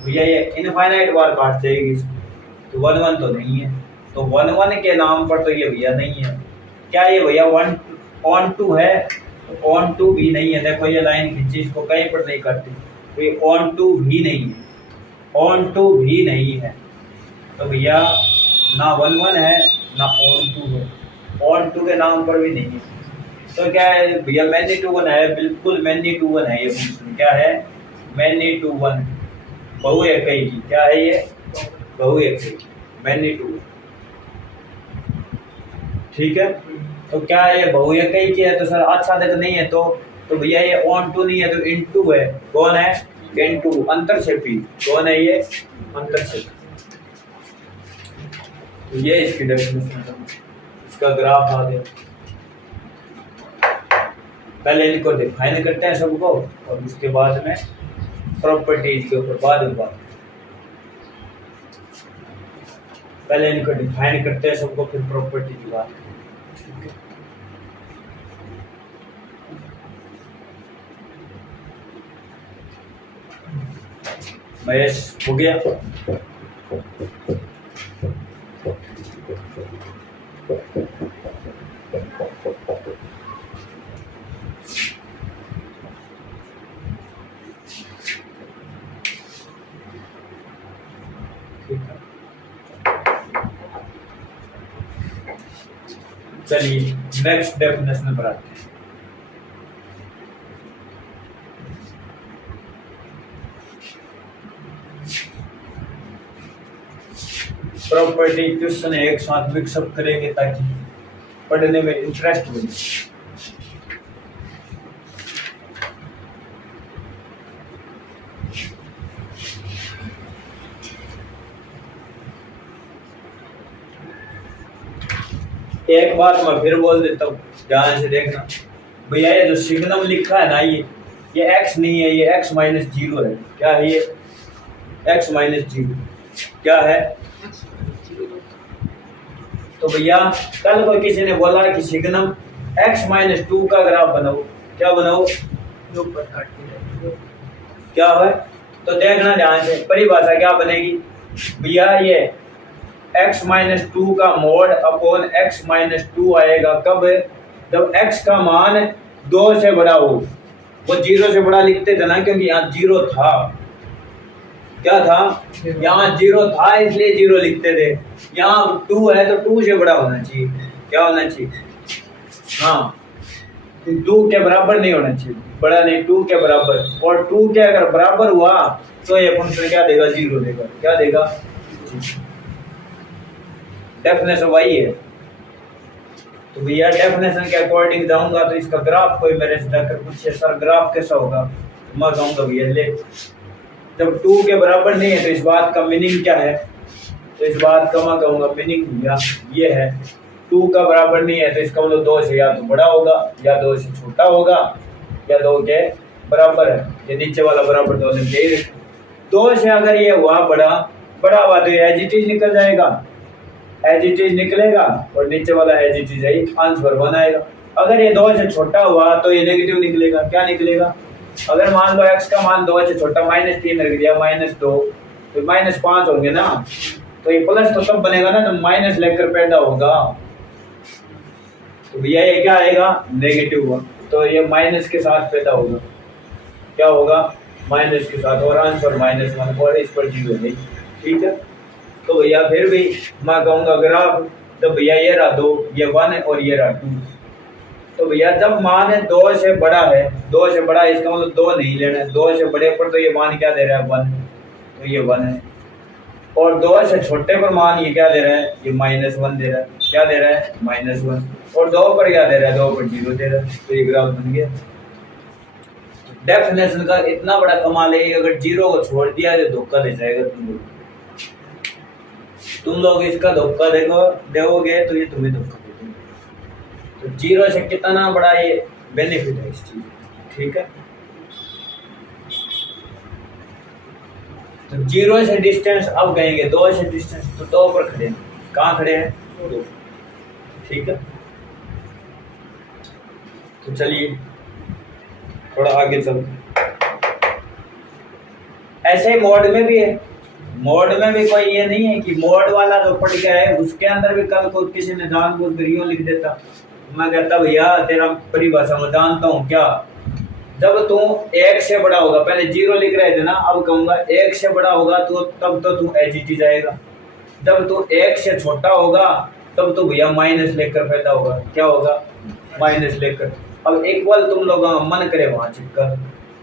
भैया, ये इनफाइनाइट बार काट जाएगी, तो 1 1 तो नहीं है। तो 1 1 के नाम पर तो ये भैया नहीं है। क्या ये भैया 1 ऑन टू है? तो ऑन टू भी नहीं है। देखो ये लाइन खींची, इसको कहीं पर नहीं करती, तो ये ऑन टू भी नहीं है, ऑन टू भी नहीं है। तो भैया ना 1 1 है ना ऑन टू है, ऑन टू के नाम पर भी नहीं है। तो क्या है भैया, मैनी टू वन है, बिल्कुल मैनी टू वन है ये फंक्शन। क्या है? मैनी टू वन, बहु एकई की। क्या है ये? बहु एकई, मैनी टू। ठीक है, तो क्या ये बहु एकई की है? तो सर अच्छा तक नहीं है, तो भैया ये ऑन टू नहीं है, तो इन टू है। कौन है? इन टू, अंतर क्षेपी। कौन है ये? अंतर क्षेपी। तो ये इसकी डेफिनेशन, इसका ग्राफ आ गया। पहले इनको डिफाइन करते हैं सबको, और उसके बाद में प्रॉपर्टीज के ऊपर बाद में बात। पहले इनको डिफाइन करते हैं सबको, फिर प्रॉपर्टी की बात। ठीक है, महेश हो गया? चलिए नेक्स्ट डेफिनेशन पर आते हैं। प्रॉपर्टी क्वेश्चन एक साथ मिक्सअप करेंगे ताकि पढ़ने में इंटरेस्ट बने। एक बात मैं फिर बोल देता हूँ, ध्यान से देखना भैया। ये जो सिग्नम लिखा है ना, ये x नहीं है, ये x माइनस 0 है। क्या है ये? x माइनस 0 क्या है? तो भैया कल को किसी ने बोला कि सिग्नम x माइनस 2 का ग्राफ बनाओ। क्या बनाओ? क्या है? तो देखना ध्यान से, परिभाषा क्या बनेगी भैया? ये x माइनस 2 का मोड अपॉन x माइनस 2 आएगा कब? जब x का मान 2 से बड़ा हो। वो 0 से बड़ा लिखते थे ना, क्योंकि यहाँ 0 था। क्या था? यहाँ 0 था, इसलिए 0 लिखते थे। यहाँ 2 है तो 2 से बड़ा होना चाहिए। क्या होना चाहिए? हाँ, 2 के बराबर नहीं होना चाहिए, बड़ा नहीं, 2 के बराबर। और 2 के अगर बराबर हुआ तो ये फंक्शन क्या देगा? 0 देगा। क्या देगा? डेफिनेशन वही है। तो भैया डेफिनेशन के अकॉर्डिंग जाऊंगा तो इसका ग्राफ कोई मेरे से जाकर पूछे सर ग्राफ कैसा होगा, तो मैं कहूँगा भैया ले, जब 2 के बराबर नहीं है तो इस बात का मीनिंग क्या है? तो इस बात का मैं कहूँगा मीनिंग भैया ये है, 2 का बराबर नहीं है तो इसका मतलब 2 से या तो बड़ा होगा या 2 से छोटा होगा या 2 के बराबर है। ये नीचे वाला बराबर 2 से यही, 2 से अगर ये हुआ बड़ा हुआ तो ये एज इट इज निकल जाएगा, एज इट इज निकलेगा, और नीचे वाला एज इट इज है, आंसर 1 आएगा। अगर ये 2 से छोटा हुआ तो ये नेगेटिव निकलेगा। क्या निकलेगा? अगर मान लो x का मान 2 से छोटा -3 रख दिया, -2 तो -5 होंगे ना, तो ये प्लस तो तब बनेगा ना जब माइनस लेकर पैदा होगा। तो भैया ये क्या आएगा? नेगेटिव हुआ, तो ये माइनस के साथ पैदा होगा। क्या होगा? माइनस के साथ, और आंसर -1 और इस पर 0 नहीं। ठीक है, तो भैया फिर भी मैं कहूँगा ग्राफ, तो भैया ये रहा 2, ये 1 और ये रहा 2। तो भैया जब मान 2 से बड़ा है, 2 से बड़ा इसका मतलब 2 नहीं लेना है, 2 से बड़े पर तो ये मान क्या दे रहा है? 1, तो ये 1 है। और 2 से छोटे पर मान ये क्या दे रहा है? ये -1 दे रहा है। क्या दे रहा है? -1। और 2 पर क्या दे रहा है? 2 पर 0 दे रहा है। तो ये ग्राफ बन गया। डेफिनेशन का इतना बड़ा कमाल है, अगर 0 को छोड़ दिया तो धोखा दे जाएगा तुम लोग इसका धोखा दोगे तो ये तुम्हें धोखा देंगे। तो 0 से कितना बड़ा ये बेनिफिट है इस चीज। ठीक है, तो 0 से डिस्टेंस अब गएंगे 2 से डिस्टेंस, तो 2 पर खड़े हैं। कहाँ खड़े हैं? 2। ठीक है, तो चलिए थोड़ा आगे चलते। ऐसे मोड में भी है, मोड में भी कोई ये नहीं है कि मोड वाला जो पढ़ गया है उसके अंदर भी कल को किसी ने जानबूझ कर यूं लिख देता। मैं कहता भैया तेरा परिभाषा में जानता हूँ क्या, जब तू एक से बड़ा होगा, पहले जीरो लिख रहे थे ना, अब कहूंगा एक से बड़ा होगा तो तब तो तू एच जाएगा, जब तू एक से छोटा होगा तब तो भैया माइनस लेकर पैदा होगा, क्या होगा माइनस लेकर। अब इक्वल तुम लोग मन करे वहां चिपका,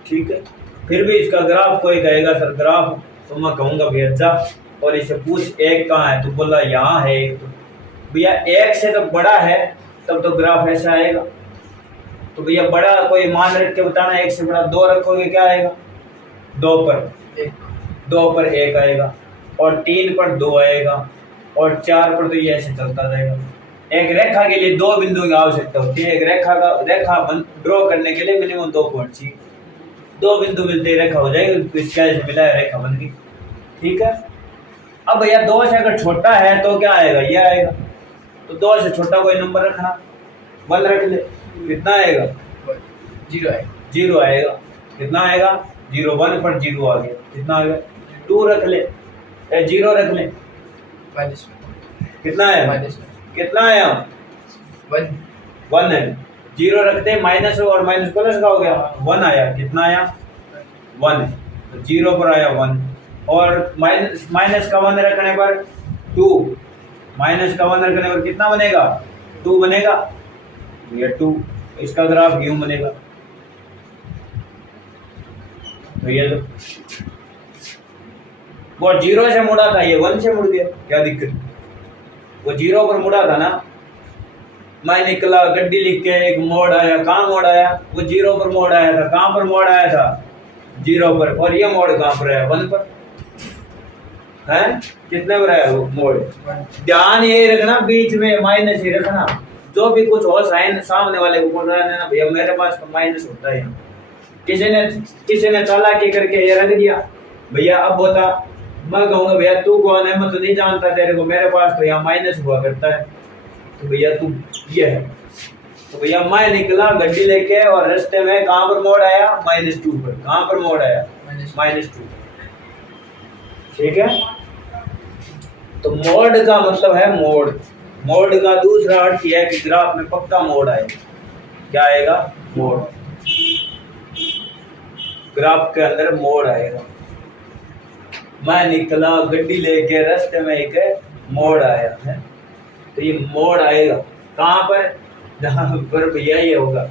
ठीक है। फिर भी इसका ग्राफ कोई कहेगा सर ग्राफ, तो मैं कहूंगा भैया जा और इसे पूछ एक कहाँ है, तो बोला यहाँ है एक, भैया एक से तो बड़ा है तब तो ग्राफ ऐसा आएगा। तो भैया बड़ा कोई मान रख के बताना, एक से बड़ा, दो रखोगे क्या आएगा, दो पर एक आएगा, और तीन पर दो आएगा, और चार पर तो ये ऐसे चलता जाएगा। एक रेखा के लिए दो बिंदु की आवश्यकता होती है, एक रेखा ड्रॉ करने के लिए मिनिमम 2 पॉइंट चाहिए, 2 बिंदु मिलते ही रेखा हो जाएगी, इसका मिला है रेखा बन गई, ठीक है। अब भैया 2 से अगर छोटा है तो क्या आएगा, ये आएगा, तो 2 से छोटा कोई नंबर रखना, 1 रख ले, कितना आएगा 0 आएगा, कितना आएगा 0, 1 पर 0 आ गया, कितना आ गया 2 रख ले, 0 रख ले, कितना आया, कितना आया 1 है, 0 रखते माइनस और माइनस प्लस का हो गया 1 आया, कितना आया 1 है, तो 0 पर आया 1, और माइनस का 1 रखने पर 2, माइनस का 1 रखने पर कितना बनेगा 2 बनेगा, ये 2, इसका ग्राफ यूं बनेगा। तो ये लो वो 0 से मुड़ा था, ये 1 से मुड़ गया, क्या दिक्कत, वो 0 पर मुड़ा था ना, मैं निकला गड्डी लिख के एक मोड़ आया, कहाँ मोड़ आया, वो 0 पर मोड़ आया था, कहाँ पर मोड़ आया था 0 पर, और ये मोड़ कहाँ पर है 1 पर है, कितने पर है वो मोड़, ध्यान ये रखना बीच में माइनस ही रखना, जो भी कुछ हो साइन सामने वाले को बोल रहा है ना भैया मेरे पास तो माइनस होता है, किसी ने चालाकी करके ये रख दिया भैया, अब बता, मैं कहूंगा भैया तू कौन है, मैं तो नहीं जानता तेरे को, मेरे पास तो यहाँ माइनस हुआ करता है, तो भैया तू ये है, तो भैया मैं निकला गड्डी लेके और रास्ते में कहाँ पर मोड़ आया -2 पर, कहाँ पर मोड़ आया -2, ठीक है। तो मोड़ का मतलब है मोड़ का दूसरा अर्थ यह है कि ग्राफ में पक्का मोड़ आएगा, क्या आएगा मोड़, ग्राफ के अंदर मोड़ आएगा, मैं निकला गड्डी लेके रास्ते में एक मोड़ आया है, तो ये मोड़ आएगा कहाँ पर, जहां पर भैया ये होगा,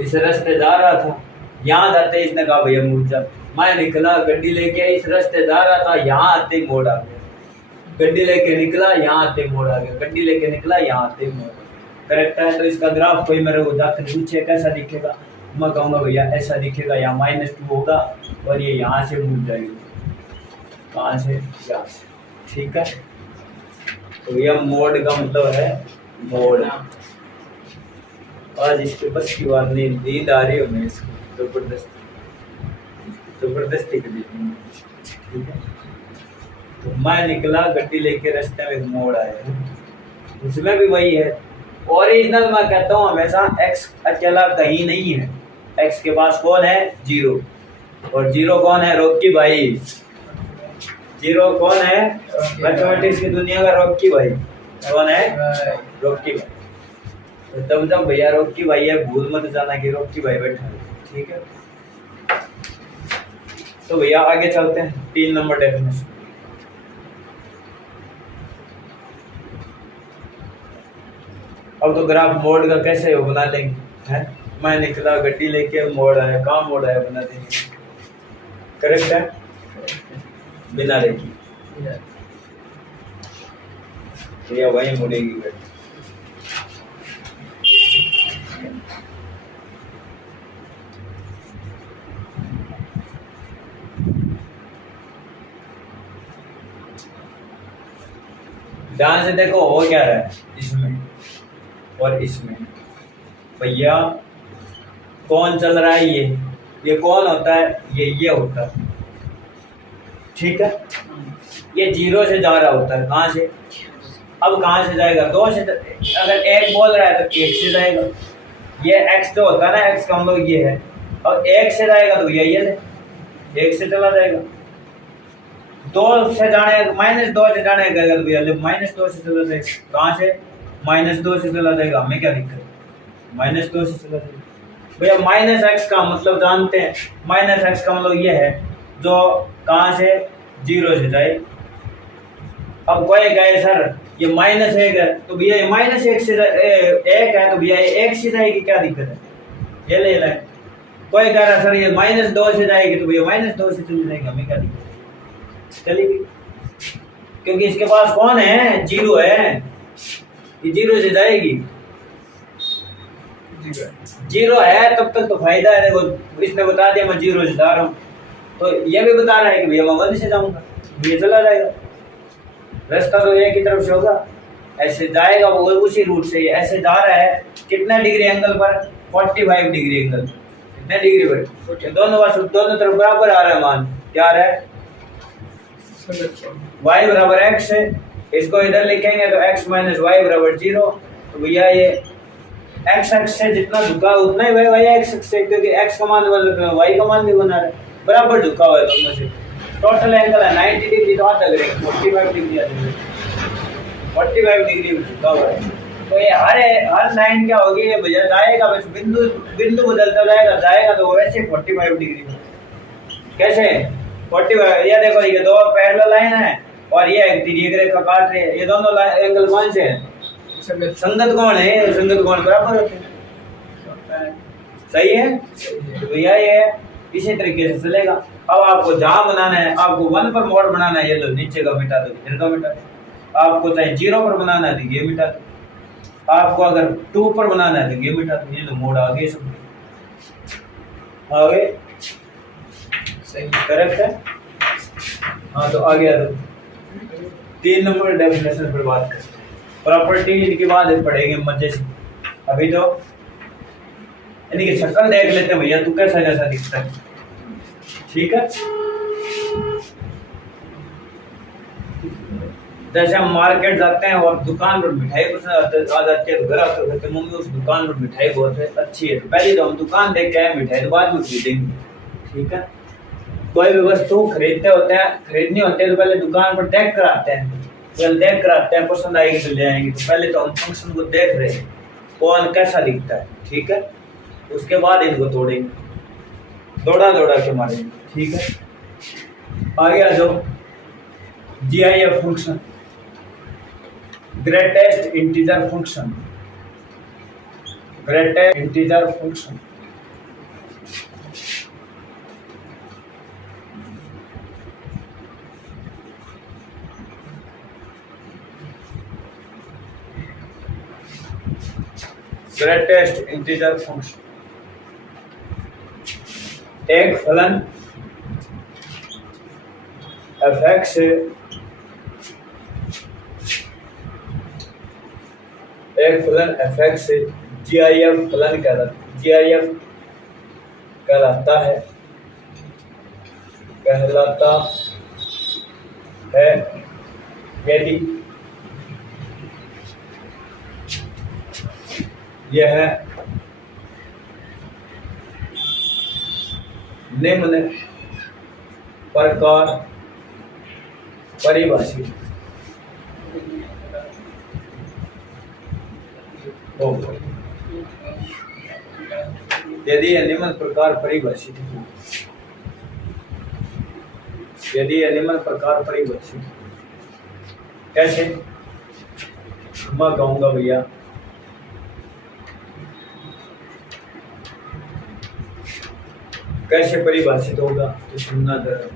इस रास्ते जा रहा था, यहाँ जाते इसने कहा भैया मुड़ जा, मैं निकला गड्डी लेके इस रास्ते जा रहा था, यहाँ आते ही मोड़ आ गया, गड्डी लेके निकला यहाँ आते ही मोड़ आ गया, गड्डी लेके निकला यहाँ आते ही मोड़, करेक्ट है। तो इसका ग्राफ कोई मेरे को जाकर पूछे कैसा दिखेगा, मैं कहूँगा भैया ऐसा दिखेगा, यहाँ -2 होगा और ये यहाँ से मुड़ जाएगी, कहाँ से, यहाँ से, ठीक है। तो यह मोड़ का मतलब है मोड़। आज इसके बस की बात नहीं, नींद आ रही हो मैं इसको जबरदस्ती कर दी, ठीक है। तो मैं निकला गड्डी लेके रास्ते में मोड़ आया, उसमें भी वही है, ओरिजिनल मैं कहता हूँ हमेशा x अकेला कहीं नहीं है, x के पास कौन है 0, और 0 कौन है रॉकी भाई, 0 कौन है मैथमेटिक्स की दुनिया का रॉकी भाई, कौन है रॉकी भाई। तो तब जब भैया रॉकी भाई है भूल मत जाना कि रॉकी भाई बैठा है, ठीक है। तो भैया आगे चलते हैं, 3 नंबर डेफिनेशन। अब तो ग्राफ मोड़ का कैसे हो बना लेंगे हैं, मैं निकला गड्डी लेके मोड़ आया, कहाँ मोड़ आया बना देंगे, करेक्ट है, बिना रेखी, या वही मुड़ेगी गड्डी। ध्यान से देखो हो क्या रहा है इसमें और इसमें, भैया कौन चल रहा है, ये कौन होता है, ये होता है, ठीक है। ये 0 से जा रहा होता है, कहाँ से, अब कहाँ से जाएगा 2 से, अगर 1 बोल रहा है तो 1 से जाएगा, ये x जो होता है ना, x का हम लोग ये है, और 1 से जाएगा तो ये एक से चला जाएगा, दो से जाने -2 से जाने का अगर भैया -2 से चला जाएगा, कहाँ से -2 से चला जाएगा, हमें क्या दिक्कत है, -2 से चला जाएगा भैया। -x का मतलब जानते हैं, -x का मतलब ये है जो कहाँ से 0 से जाए। अब कोई कहे सर ये -1 है तो भैया ये -1 से 1 है तो भैया ये 1 से जाएगी, क्या दिक्कत है, ये ले लें। कोई कह रहा सर ये -2 से जाएगी तो भैया -2 से चली जाएगी, हमें क्या दिक्कत है, चलेगी, क्योंकि इसके पास कौन है, 0 है, ये 0 से जाएगी, 0 है तब तक तो फायदा है। देखो इसने बता दिया मैं 0 से जा रहा हूँ, तो ये भी बता रहा है कि भैया मैं 1 से जाऊंगा, ये चला जाएगा, रास्ता तो एक ही तरफ से होगा, ऐसे जाएगा वो उसी रूट से, ऐसे जा रहा है कितना डिग्री एंगल पर, 45 डिग्री एंगल, कितने डिग्री पर, दोनों तरफ बराबर आ रहा है मान, क्या आ रहा है, y बराबर x है, इसको इधर लिखेंगे तो x माइनस वाई बराबर 0, तो भैया ये x x से जितना झुका उतना ही y x से, क्योंकि x का मान y का मान भी बना रहा है, बराबर झुका हुआ है दोनों से, टोटल एंगल है 90 डिग्री, तो आधा करेंगे 45 डिग्री आ जाएगी, 45 डिग्री झुका हुआ है। तो ये हर लाइन क्या होगी, ये भैया जाएगा बस बिंदु बदलता जाएगा तो वैसे 45 डिग्री में, कैसे 45, ये देखो ये दो पैरेलल लाइन है और ये एक तिर्यक रेखा काट रही है, ये दोनों एंगल कौन से हैं, संगत कोण है, संगत कोण बराबर होते हैं, सही है, तो भैया ये इसी तरीके से चलेगा। अब आपको जहां बनाना है, आपको 1 पर मोड़ बनाना है, ये लो नीचे का मिटा दो, इधर का मिटा दो, आपको चाहे 0 पर बनाना है तो ये मिटा दो, आपको अगर 2 पर बनाना है तो ये मिटा दो, ये लो मोड़ आगे, सब आगे सही करेक्ट है। हाँ तो आगे आ दो, 3 नंबर डेफिनेशन पर बात करते हैं, प्रॉपर्टी इनके बाद पढ़ेंगे मजे से, अभी तो इनकी शक्ल देख लेते हैं भैया, तू कैसा कैसा दिखता है, ठीक है। जैसे हम मार्केट जाते हैं और दुकान पर मिठाई पसंद आ जाती है, तो घर आकर कहते हैं मम्मी उस दुकान पर मिठाई बहुत है अच्छी है, तो पहले तो हम दुकान देख के आए मिठाई तो बाद में खरीदेंगे, ठीक है। कोई भी वस्तु खरीदते होते हैं, खरीदनी होती है तो पहले दुकान पर देख कर आते हैं, देख कर आते हैं, पसंद आएगी तो ले आएंगे, तो पहले तो हम फंक्शन को देख रहे हैं कौन कैसा दिखता है, ठीक है, उसके बाद इनको तोड़ेंगे, दौड़ा के मारेंगे, ठीक है। आगे आ जाओ, GIF function, greatest integer function, greatest integer function, greatest integer function, एक फलन fx से एक फलन fx से GIF फलन GIF कहलाता है यदि यह निम्न प्रकार परिभाषित होगा, यदि यह निम्न प्रकार परिभाषित हो, यदि यह निम्न प्रकार परिभाषित, कैसे मैं कहूंगा भैया, कैसे परिभाषित होगा तो सुनना जरा,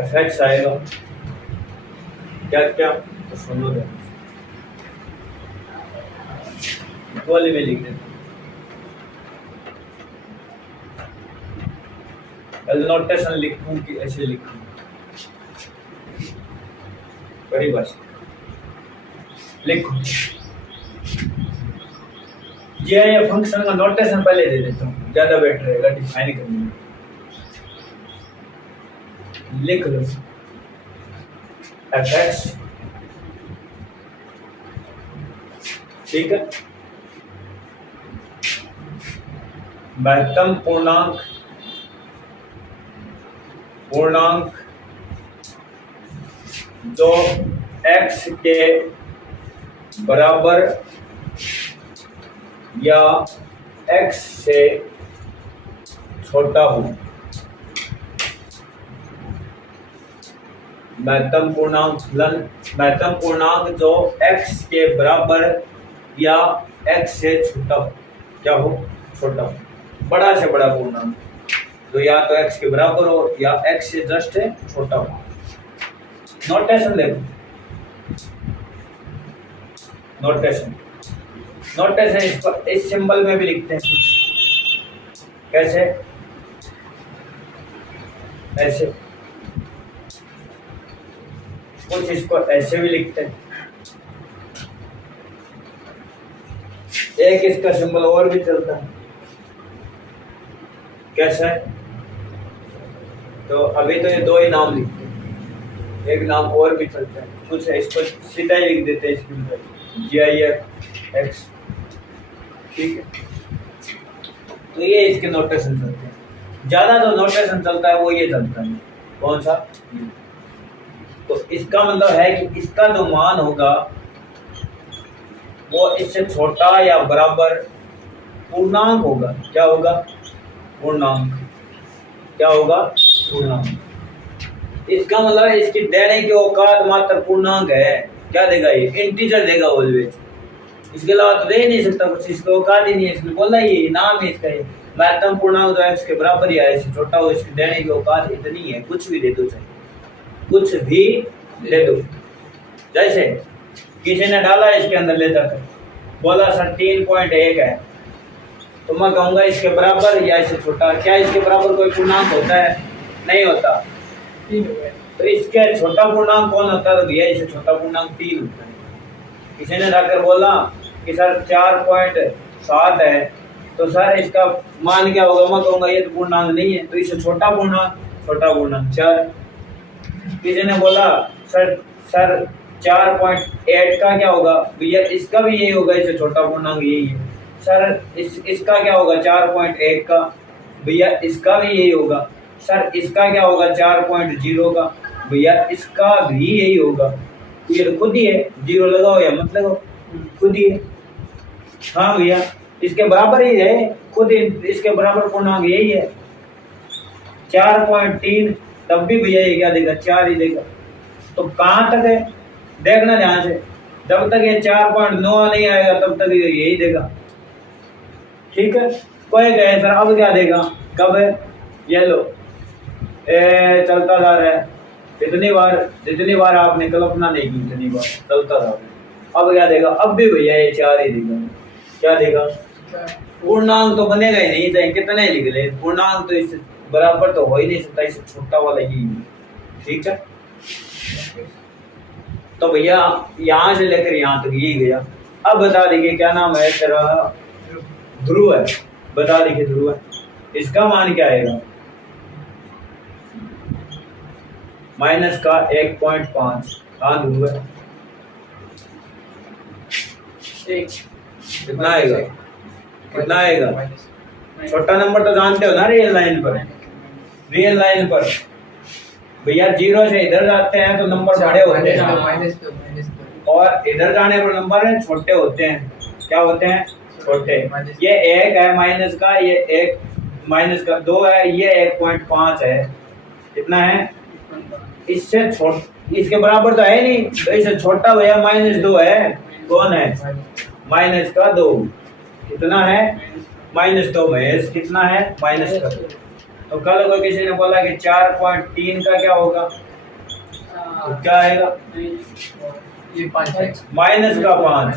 एफएक्स आएगा क्या तो सुनो जरा, वाले में लिख देते, नोटेशन लिखूं कि ऐसे लिखूं, परिभाषित लिखो, ये फंक्शन का नोटेशन पहले दे देता हूँ, ज्यादा बेटर रहेगा डिफाइन करने में, लिख लो fx ठीक है। महत्तम पूर्णांक जो x के बराबर या x से छोटा हो। महत्तम पूर्णांक जो x के बराबर या x से छोटा हो। क्या हो? छोटा हो। बड़ा से बड़ा पूर्णांक तो या तो x के बराबर हो या x से जस्ट छोटा हो। नोटेशन देखो, नोटेशन इसको इस सिंबल में भी लिखते हैं कुछ। कैसे? ऐसे, कुछ इसको ऐसे भी लिखते हैं। एक इसका सिंबल और भी चलता है। कैसा है? तो अभी तो ये दो ही नाम लिखते हैं, एक नाम और भी चलता है। कुछ है इसको सीधा ही लिख देते हैं इसके अंदर GIF-X। ठीक है, तो ये इसके नोटेशन चलते हैं। ज्यादा जो नोटेशन चलता है वो ये चलता है। कौन सा? तो इसका मतलब है कि इसका जो मान होगा वो इससे छोटा या बराबर पूर्णांक होगा। क्या होगा? पूर्णांक। क्या होगा? पूर्णांक। इसका मतलब इसकी देने की औकात मात्र पूर्णांक है। क्या देगा? ये इंटीजर देगा ऑलवेज, इसके अलावा तो दे ही नहीं सकता कुछ। इसकी औकात ही नहीं है, इसने बोला ये नाम है इसका। ये महत्तम पूर्णांक जो x के बराबर या इससे छोटा हो, इसकी देने की औकात इतनी है। कुछ भी दे दो, चाहे कुछ भी दे दो। जैसे किसी ने डाला इसके अंदर ले जाकर, बोला सर 3.1 है, तो मैं कहूँगा इसके बराबर या इससे छोटा। क्या इसके बराबर कोई पूर्णांक होता है? नहीं होता। तो इसके छोटा पूर्णांक कौन होता है? तो भैया इससे छोटा पूर्णांक 3 होता है। किसी ने जाकर बोला कि सर 4.7 है, तो सर इसका मान क्या होगा? मैं कहूँगा ये तो पूर्णांक नहीं है, तो इससे छोटा पूर्णांक 4। किसी ने बोला सर 4.8 का क्या होगा? भैया इसका भी यही होगा, इससे छोटा पूर्णांक यही है। सर इसका क्या होगा? 4.1 का। भैया इसका भी यही होगा। सर इसका क्या होगा? 4.0 का। भैया इसका भी यही होगा। ये तो खुद ही है, 0 लगाओ या मत लगाओ, खुद ही है। हाँ भैया इसके बराबर ही है, खुद ही इसके बराबर पूर्णांक यही है। 4.3, तब भी भैया ये क्या देगा? 4 ही देगा। तो कहाँ तक है देखना ध्यान से। जब तक ये 4.9 नहीं आएगा तब तक ये यही देगा। ठीक है, कोई कहे सर अब क्या देगा? कब है? ये लो चलता जा रहा है। जितनी बार आपने कल्पना नहीं की उतनी बार चलता जा रहा है। अब क्या देगा? अब भी भैया ये 4 ही देगा। क्या देगा? पूर्णांक तो बनेगा ही नहीं, चाहे कितने लिख ले। पूर्णांक तो इससे बराबर तो हो ही नहीं सकता, इससे छोटा वाला ही। ठीक है, तो भैया यहाँ से लेकर यहाँ तक यही गया। अब बता दीजिए क्या नाम है तेरा? ध्रुव है। बता दीजिए ध्रुव है, इसका मान क्या आएगा? माइनस का 1.5। हाँ ध्रुव है, कितना आएगा? कितना आएगा? छोटा नंबर तो जानते हो ना, रियल लाइन पर भैया 0 से इधर जाते हैं तो नंबर बड़े होते हैं, और इधर जाने पर नंबर छोटे होते हैं। क्या होते हैं? छोटे। ये 1 है माइनस का, ये 1 माइनस का 2 है, ये 1.5 है। कितना है? इससे इसके बराबर तो है नहीं, तो इससे छोटा भैया -2 है। कौन है? माइनस का 2। कितना है? -2 में कितना है? माइनस का 2। तो कल को किसी ने बोला कि 4.3 का क्या होगा? तो क्या आएगा? ये 5 है। माइनस का 5।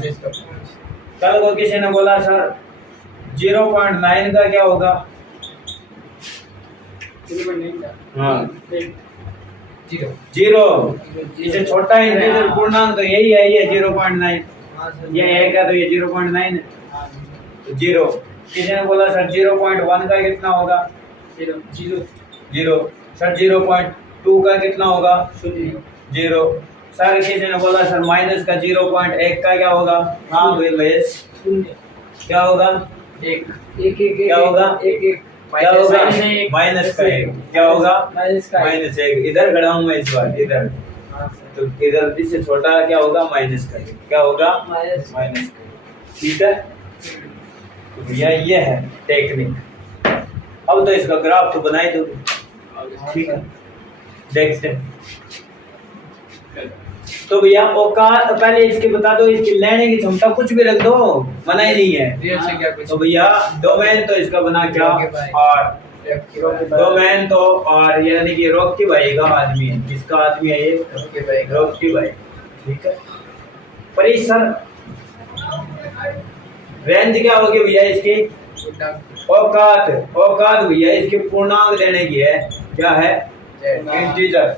कल को किसी ने बोला सर 0.9 का क्या होगा? हाँ 0। इससे छोटा इंटीजर पूर्णांक तो यही है, ये 0.9। ये 1 है तो ये 0.9 है, तो 0। किसी ने बोला सर 0.1 का कितना होगा? 0। सर 0.2 का कितना होगा? 0। सर किसी ने बोला सर माइनस का 0.1 का क्या होगा? हाँ भाई महेश, शून्य क्या होगा? एक एक एक क्या होगा? एक एक क्या होगा? एक माइनस का 1 क्या होगा? माइनस का एक। -1 इधर खड़ा हूँ मैं इस बार इधर, हाँ सर तो इधर इससे छोटा क्या होगा? माइनस का 1 क्या होगा? माइनस माइनस का 1। ठीक है, तो भैया ये है टेक्निक। अब तो इसका ग्राफ तो बनाई दो, ठीक है, देखते हैं। तो भैया औकात पहले इसके बता दो, इसकी लेने की क्षमता कुछ भी रख दो, मना ही नहीं है। रियल से क्या कुछ तो भैया डोमेन तो इसका बना क्या? और डोमेन तो और यानी कि रॉकी भाई का आदमी है। किसका आदमी है ये? रॉकी भाई। ठीक है, परिसर रेंज क्या होगी भैया इसकी? औकात, औकात भैया इसके पूर्णांक देने की है। क्या है? इंटीजर,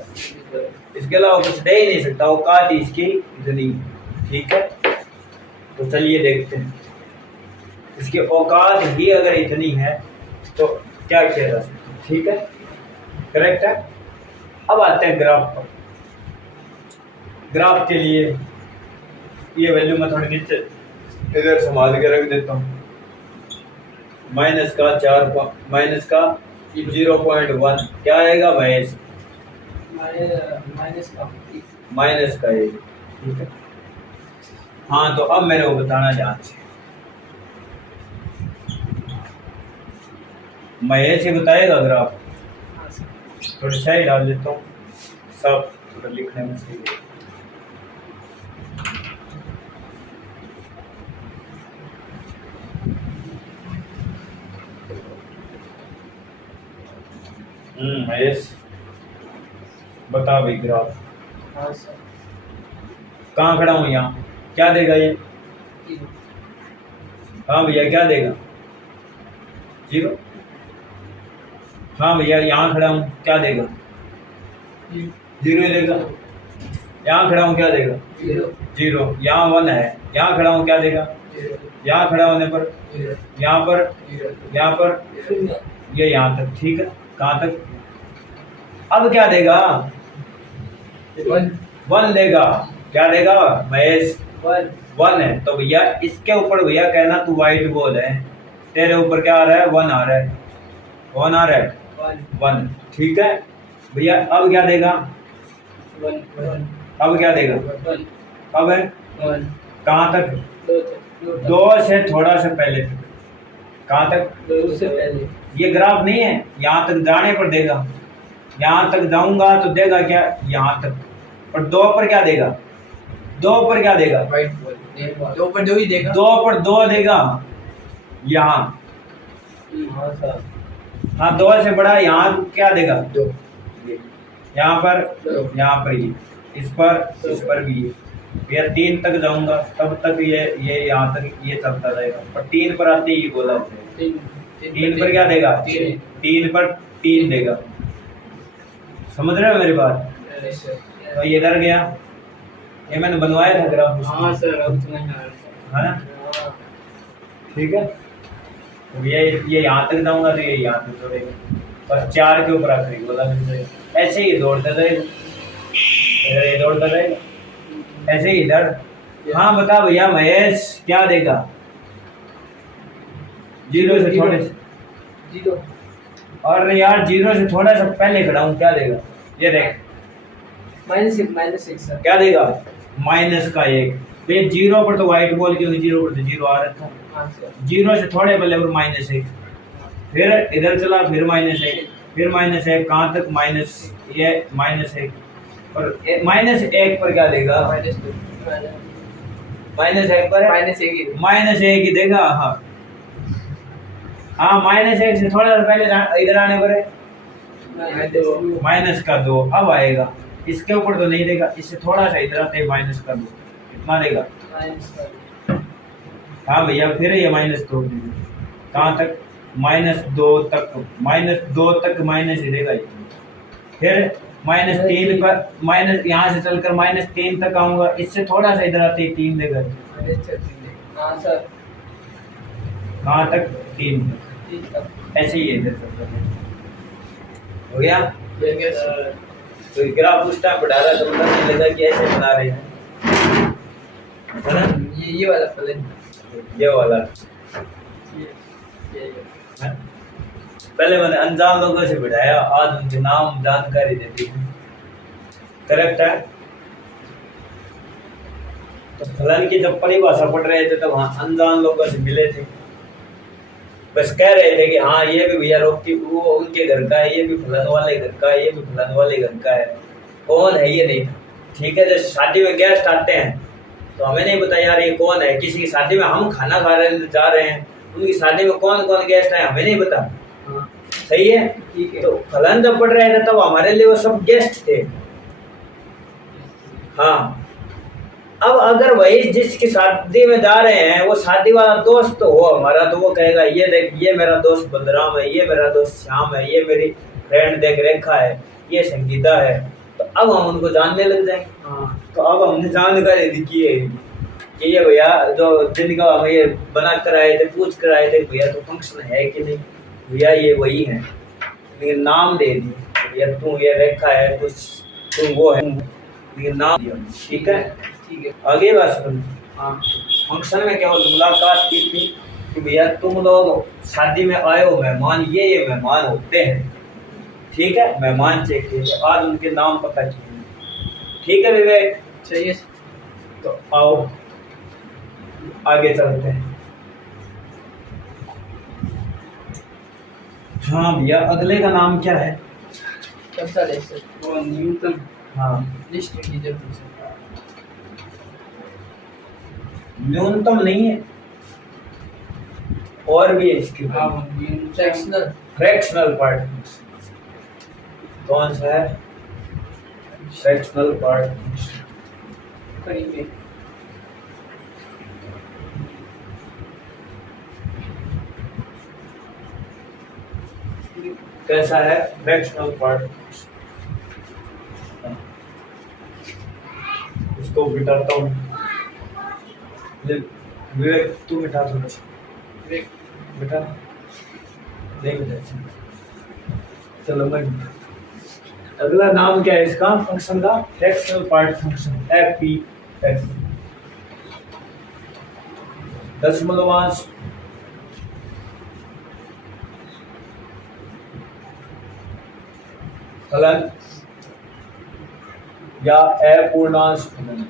इसके अलावा कुछ दे ही नहीं सकता, औकात ही इसकी इतनी। ठीक है, तो चलिए देखते हैं इसकी औकात ही अगर इतनी है तो क्या किया जा सकता है। ठीक है, करेक्ट है। अब आते हैं ग्राफ पर। ग्राफ के लिए ये वैल्यू मैं थोड़ी नीचे इधर संभाल के रख देता हूँ। माइनस का 0.1 क्या आएगा भाई? माइनस का 1। ठीक है, हाँ तो अब मेरे को बताना ध्यान से, महेश ही बताएगा ग्राफ। थोड़ी सही डाल देता हूँ, सब थोड़ा लिखने में सही है। महेश बता भाई ग्राफ। कहाँ खड़ा हूँ? यहाँ क्या देगा ये? हाँ भैया क्या देगा? 0। हाँ भैया यहाँ खड़ा हूँ क्या देगा? 0 ही देगा। यहाँ खड़ा हूँ क्या देगा? 0। यहाँ 1 है, यहाँ खड़ा हूँ क्या देगा? यहाँ खड़ा होने पर, यहाँ पर ये यहाँ तक। ठीक है, कहाँ तक? अब क्या देगा? 1 देगा। क्या देगा महेश? 1 है। तो भैया इसके ऊपर भैया कहना तू वाइट बोर्ड है, तेरे ऊपर क्या आ रहा है? 1 आ रहा है, 1 आ रहा है, 1। ठीक है भैया, अब क्या देगा? अब क्या देगा? अब है कहाँ तक? 2 से थोड़ा सा पहले तक। कहाँ तक? 2 से पहले। ये ग्राफ नहीं है, यहाँ तक जाने पर देगा। यहाँ तक जाऊंगा तो देगा क्या? यहाँ तक। और 2 पर क्या देगा? 2 पर क्या देगा? 2 पर 2 ही देगा। 2 पर 2 देगा यहाँ। हाँ 2 से बड़ा यहाँ क्या देगा? 2। यहाँ पर ये, इस पर भी ये 3 तक जाऊंगा तब तक ये यहाँ तक ये चलता रहेगा। और 3 पर आते ही बोला 3 पर क्या देगा? 3 पर 3 देगा। समझ रहे हो मेरी बात? तो ये इधर गया, ये मैंने बनवाया था ग्राफ। हाँ सर, अब तो नहीं आ रहा है ना? ठीक है, तो ये यहाँ तक जाऊंगा तो ये यहाँ तक दौड़ेगा, बस 4 के ऊपर आखिरी बोला मिल जाएगा। ऐसे ही दौड़ता रहेगा, ये दौड़ता रहेगा, ऐसे ही इधर। हाँ बता भैया महेश क्या देगा? 0 से थोड़े से 0। और यार 0 से थोड़ा सा पहले खड़ा हूँ, क्या देगा? ये देख -1 सर। क्या देगा? -1। तो ये 0 पर तो व्हाइट बॉल क्योंकि 0 पर तो 0 आ रहा था। हाँ सर। 0 से थोड़े पहले पर -1, फिर इधर चला, फिर -1, फिर -1, कहाँ तक? ये -1। और -1 पर क्या देगा? -1 पर -1 ही देगा। हाँ हाँ, -1 से थोड़ा सा पहले इधर आने पर है -2 अब आएगा। इसके ऊपर तो नहीं देगा, इससे थोड़ा सा इधर आते -2 कितना देगा? हाँ भैया फिर ये -2 देगा। कहाँ तक? -2 तक, -2 तक माइनस ही देगा। फिर -3 पर यहाँ से चलकर -3 तक आऊंगा, इससे थोड़ा सा इधर आते ही 3 देगा। हाँ सर। कहाँ तक? 3 तक। ऐसे ही है इधर हो गया। तो ग्राफ उस टाइम बढ़ा रहा तो पता नहीं लगा कि ऐसे बना रहे हैं, है ना? ये वाला फलन, ये वाला ये है। पहले मैंने अनजान लोगों से बढ़ाया, आज उनके नाम जानकारी देती हूँ। करेक्ट है। तो फलन की जब परिभाषा पढ़ रहे थे तब वहाँ अनजान लोगों से मिले थे, बस कह रहे थे कि हाँ ये भी भैया रोकी वो उनके घर का है, ये भी फलन वाले घर का है, ये भी फलन वाले घर का है। कौन है ये नहीं था। ठीक है, जैसे शादी में गेस्ट आते हैं तो हमें नहीं पता यार ये कौन है। किसी की शादी में हम खाना खा रहे जा रहे हैं, उनकी शादी में कौन कौन गेस्ट है हमें नहीं पता। हाँ सही है। ठीक है। तो फलन जब पढ़ रहे थे तब हमारे लिए वो सब गेस्ट थे। हाँ, अब अगर वही जिसकी शादी में जा रहे हैं वो शादी वाला दोस्त तो हो हमारा, तो वो कहेगा ये देख ये मेरा दोस्त बलराम है, ये मेरा दोस्त श्याम है, ये मेरी फ्रेंड देख रेखा है, ये संगीता है। तो अब हम उनको जानने लग जाएंगे। हाँ तो अब हमने जानकारी दी है कि ये भैया जो जिनका हमें ये बना कर आए थे, पूछ कर आए थे भैया तो फंक्शन है कि नहीं, भैया ये वही है, लेकिन नाम दे दिए भैया तू ये रेखा है, तू वो है, लेकिन नाम दिया। ठीक है, ठीक है। आगे बात सुन। हाँ फंक्शन में केवल मुलाकात की थी कि भैया तुम लोग शादी में आए हो मेहमान, ये मेहमान होते हैं। ठीक है, मेहमान चेक किए, आज उनके नाम पता किए। ठीक है विवेक, चाहिए। तो आओ आगे चलते हैं। हाँ भैया, अगले का नाम क्या है? सबसे लेसे वो न्यूनतम हाँ, लिस्ट कीजिए मुझसे। न्यूनतम नहीं है, और भी है इसके हाँ फ्रैक्शनल फ्रैक्शनल पार्ट। कौन सा है फ्रैक्शनल पार्ट? करेंगे। कैसा है फ्रैक्शनल पार्ट? इसको बिठाता हूँ। विवेक तू बिठा थोड़ा सा। बेटा नहीं बेटा, चलो मैं। अगला नाम क्या है इसका फंक्शन का? फ्रैक्शनल पार्ट फंक्शन, FPF, दशमलवांश फलन या अपूर्णांश फलन।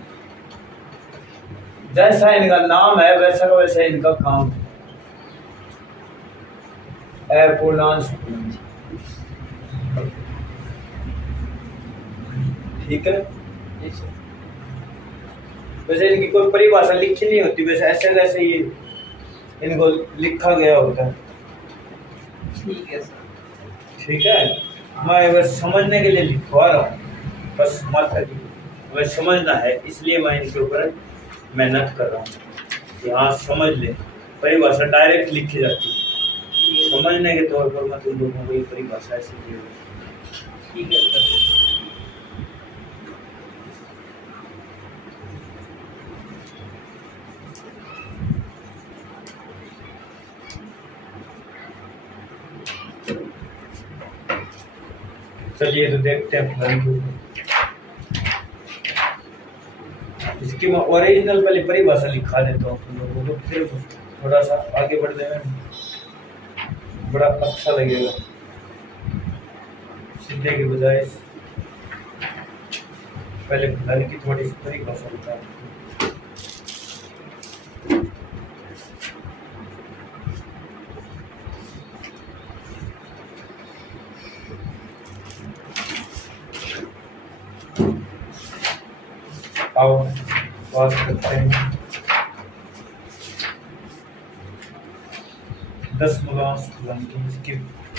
जैसा इनका नाम है वैसा का वैसा इनका काम है, अपूर्णांश फलन। ठीक है, वैसे इनकी कोई परिभाषा लिखी नहीं होती, वैसे ऐसे वैसे ही इनको लिखा गया होता है। ठीक है सर। ठीक है, मैं बस समझने के लिए लिखवा रहा हूँ, बस मात्र हमें समझना है, इसलिए मैं इनके ऊपर मेहनत कर रहा हूँ कि हाँ समझ ले। परिभाषा डायरेक्ट लिखी जाती है, समझने के तौर पर मैं तुम लोगों को ये परिभाषा ऐसे दी हुई। ठीक है सर। चलिए तो देखते हैं फलन के ऊपर। इसकी मैं ओरिजिनल पहले परिभाषा लिखा देता हूँ तुम लोगों को, फिर थोड़ा सा आगे बढ़ जाए, बड़ा अच्छा लगेगा सीखने के बजाय। पहले फलन की थोड़ी सी परिभाषा बता देता हूँ। आओ बात करते हैं दशमलवांश फलन की। इसकी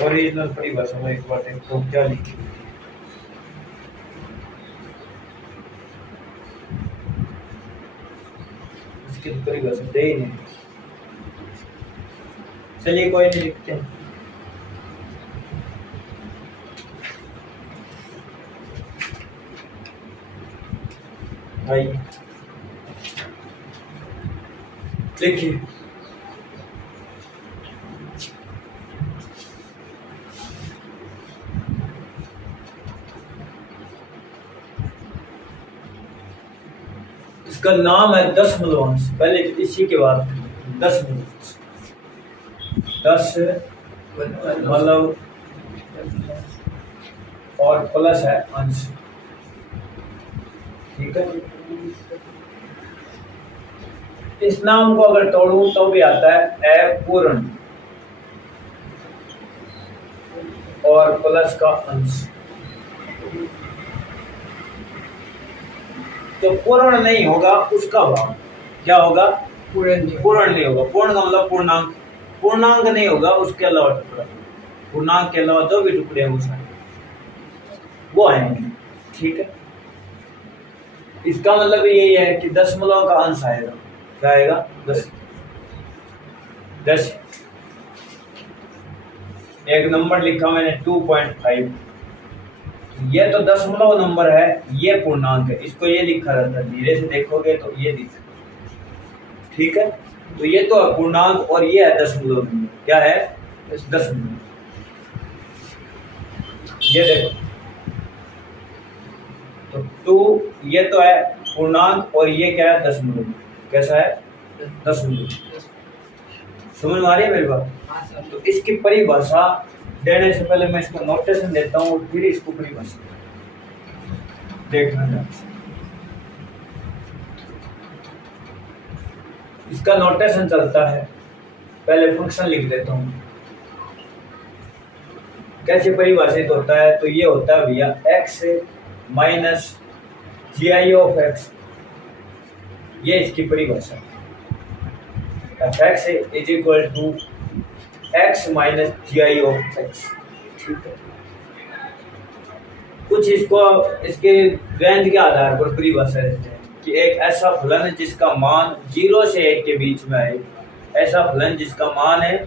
ओरिजिनल परिभाषा में एक बार देखो क्या लिखी हुई है। इसकी परिभाषा दे ही नहीं। चलिए कोई नहीं, लिखते हैं। आइए देखिए, इसका नाम है दशमलवांश। पहले इसी के बाद दशमलवांश, 10 मतलब और प्लस है अंश, ठीक है। इस नाम को अगर तोड़ूं तो भी आता है अपूर्ण और प्लस का अंश। तो पूर्ण नहीं होगा उसका भाग क्या होगा? पूर्ण नहीं होगा। पूर्ण का मतलब पूर्णांक, पूर्णांक नहीं होगा उसके अलावा टुकड़ा, पूर्णांक के अलावा जो भी टुकड़े हैं वो आएंगे, ठीक है। इसका मतलब यही है कि दशमलव का अंश आएगा, क्या आएगा? 10। एक नंबर लिखा मैंने 2.5, ये तो दशमलव नंबर है, ये पूर्णांक है, इसको ये लिखा रहता है, धीरे से देखोगे तो ये दिखा, ठीक है। तो ये तो है पूर्णांक और ये है दशमलव नंबर, क्या है? दशमलव। ये देखो तो 2 ये तो है पूर्णांक और ये क्या है? दशमलव। कैसा है? दशमलव। समझ में आ रही है मेरी बात? तो इसकी परिभाषा देने से पहले मैं इसको नोटेशन देता हूँ और फिर इसको परिभाषा देखना है। इसका नोटेशन चलता है, पहले फंक्शन लिख देता हूँ। कैसे परिभाषित होता है? तो ये होता है भैया x minus GI of x, ये इसकी परिभाषा। fx is equal to x minus GI of x, ठीक है। कुछ इसको इसके रेंज के आधार पर परिभाषा देते हैं कि एक ऐसा फलन जिसका मान 0 से 1 के बीच में आए, ऐसा फलन जिसका मान है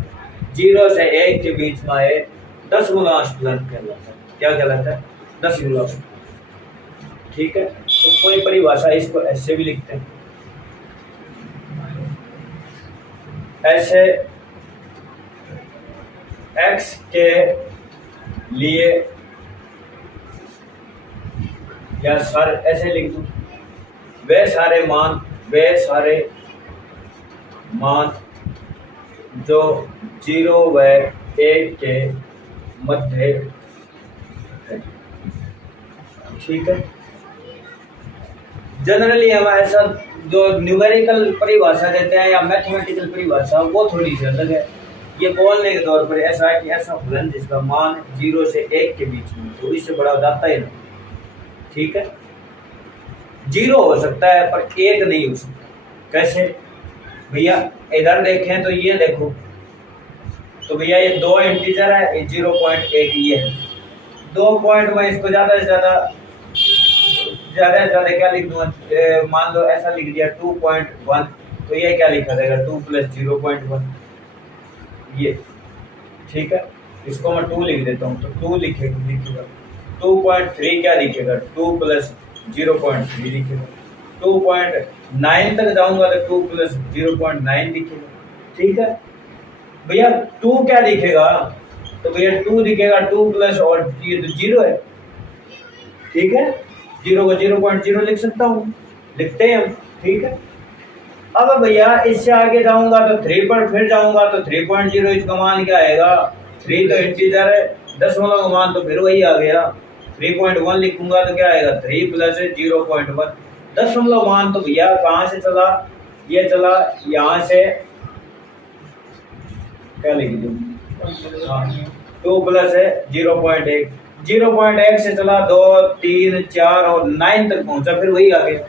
0 से 1 के बीच में आए, दशमलवांश फलन कहलाता है। क्या कहलाता है? दशमलवांश, ठीक है। तो कोई परिभाषा इसको ऐसे भी लिखते हैं, ऐसे x के लिए, या सारे ऐसे लिख दूं, वे सारे मान जो 0 व 1 के मध्य है, ठीक है। जनरली हम ऐसा जो न्यूमेरिकल परिभाषा देते हैं या मैथमेटिकल परिभाषा, वो थोड़ी सी अलग है। ये बोलने के तौर पर ऐसा है कि ऐसा फलन जिसका मान 0 से 1 के बीच में, तो इससे बड़ा जाता ही नहीं, ठीक है। 0 हो सकता है पर 1 नहीं हो सकता। कैसे भैया? इधर देखें तो ये देखो, तो भैया ये 2 इंटीजर है, ये 0.1 ये है। 2 पॉइंट में इसको ज्यादा से ज्यादा क्या लिख दूंगा? मान लो ऐसा लिख दिया 2.1, तो ये क्या लिखा जाएगा? 2 + 0.1, ये, ठीक है। इसको मैं 2 लिख देता हूँ, तो 2 लिखेगा। 2.3 क्या लिखेगा? 2 + 0.3 लिखेगा। 2.9 तक जाऊंगा तो 2 + 0.9 लिखेगा, ठीक है। भैया 2 क्या लिखेगा? तो भैया 2 लिखेगा 2 प्लस और ये तो 0 है, ठीक है। 0 को 0.0 लिख सकता हूँ, लिखते हैं हम, ठीक है। अब भैया इससे आगे जाऊंगा तो 3 पर फिर जाऊंगा तो 3.0, इसका मान क्या आएगा? 3 तो इंटीजर है, दशमलव का मान तो फिर वही आ गया। 3.1 लिखूंगा तो क्या आएगा? 3 + 0.1। दशमलव मान तो भैया कहाँ से चला? ये चला यहाँ से, क्या लिख दूं? 2 + 0.1, 0.1 से चला 2, 3, 4 और 9 तक पहुंचा, फिर वही आ गया।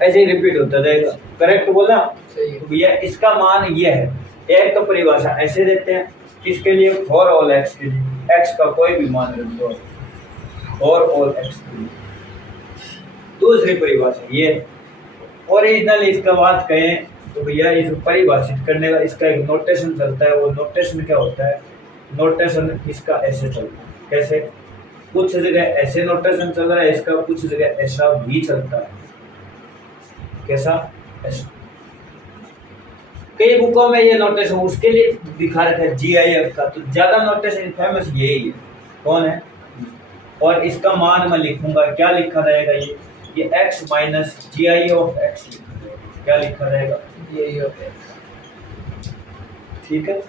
ऐसे ही रिपीट होता जाएगा। करेक्ट बोला? तो भैया इसका मान ये है। एक तो परिभाषा ऐसे देते हैं, किसके लिए? फॉर ऑल एक्स के लिए, एक्स का कोई भी मान रख दो, फॉर ऑल एक्स के लिए। दूसरी परिभाषा ये ओरिजिनल, इसका बात कहें तो भैया इसको परिभाषित करने का इसका एक नोटेशन चलता है। वो नोटेशन क्या होता है? नोटेशन इसका ऐसे चलता है। कैसे? कुछ जगह ऐसे नोटेशन चल रहा है इसका, कुछ जगह ऐसा भी चलता है। कैसा? ऐसा। कई बुकों में ये नोटेशन उसके लिए दिखा रखा है GIF का, तो ज्यादा नोटेशन फेमस यही है। कौन है? और इसका मान मैं लिखूंगा, क्या लिखा जाएगा? ये ये x minus G I of x क्या लिखा रहेगा, जी ऑफ एक्स। ठीक है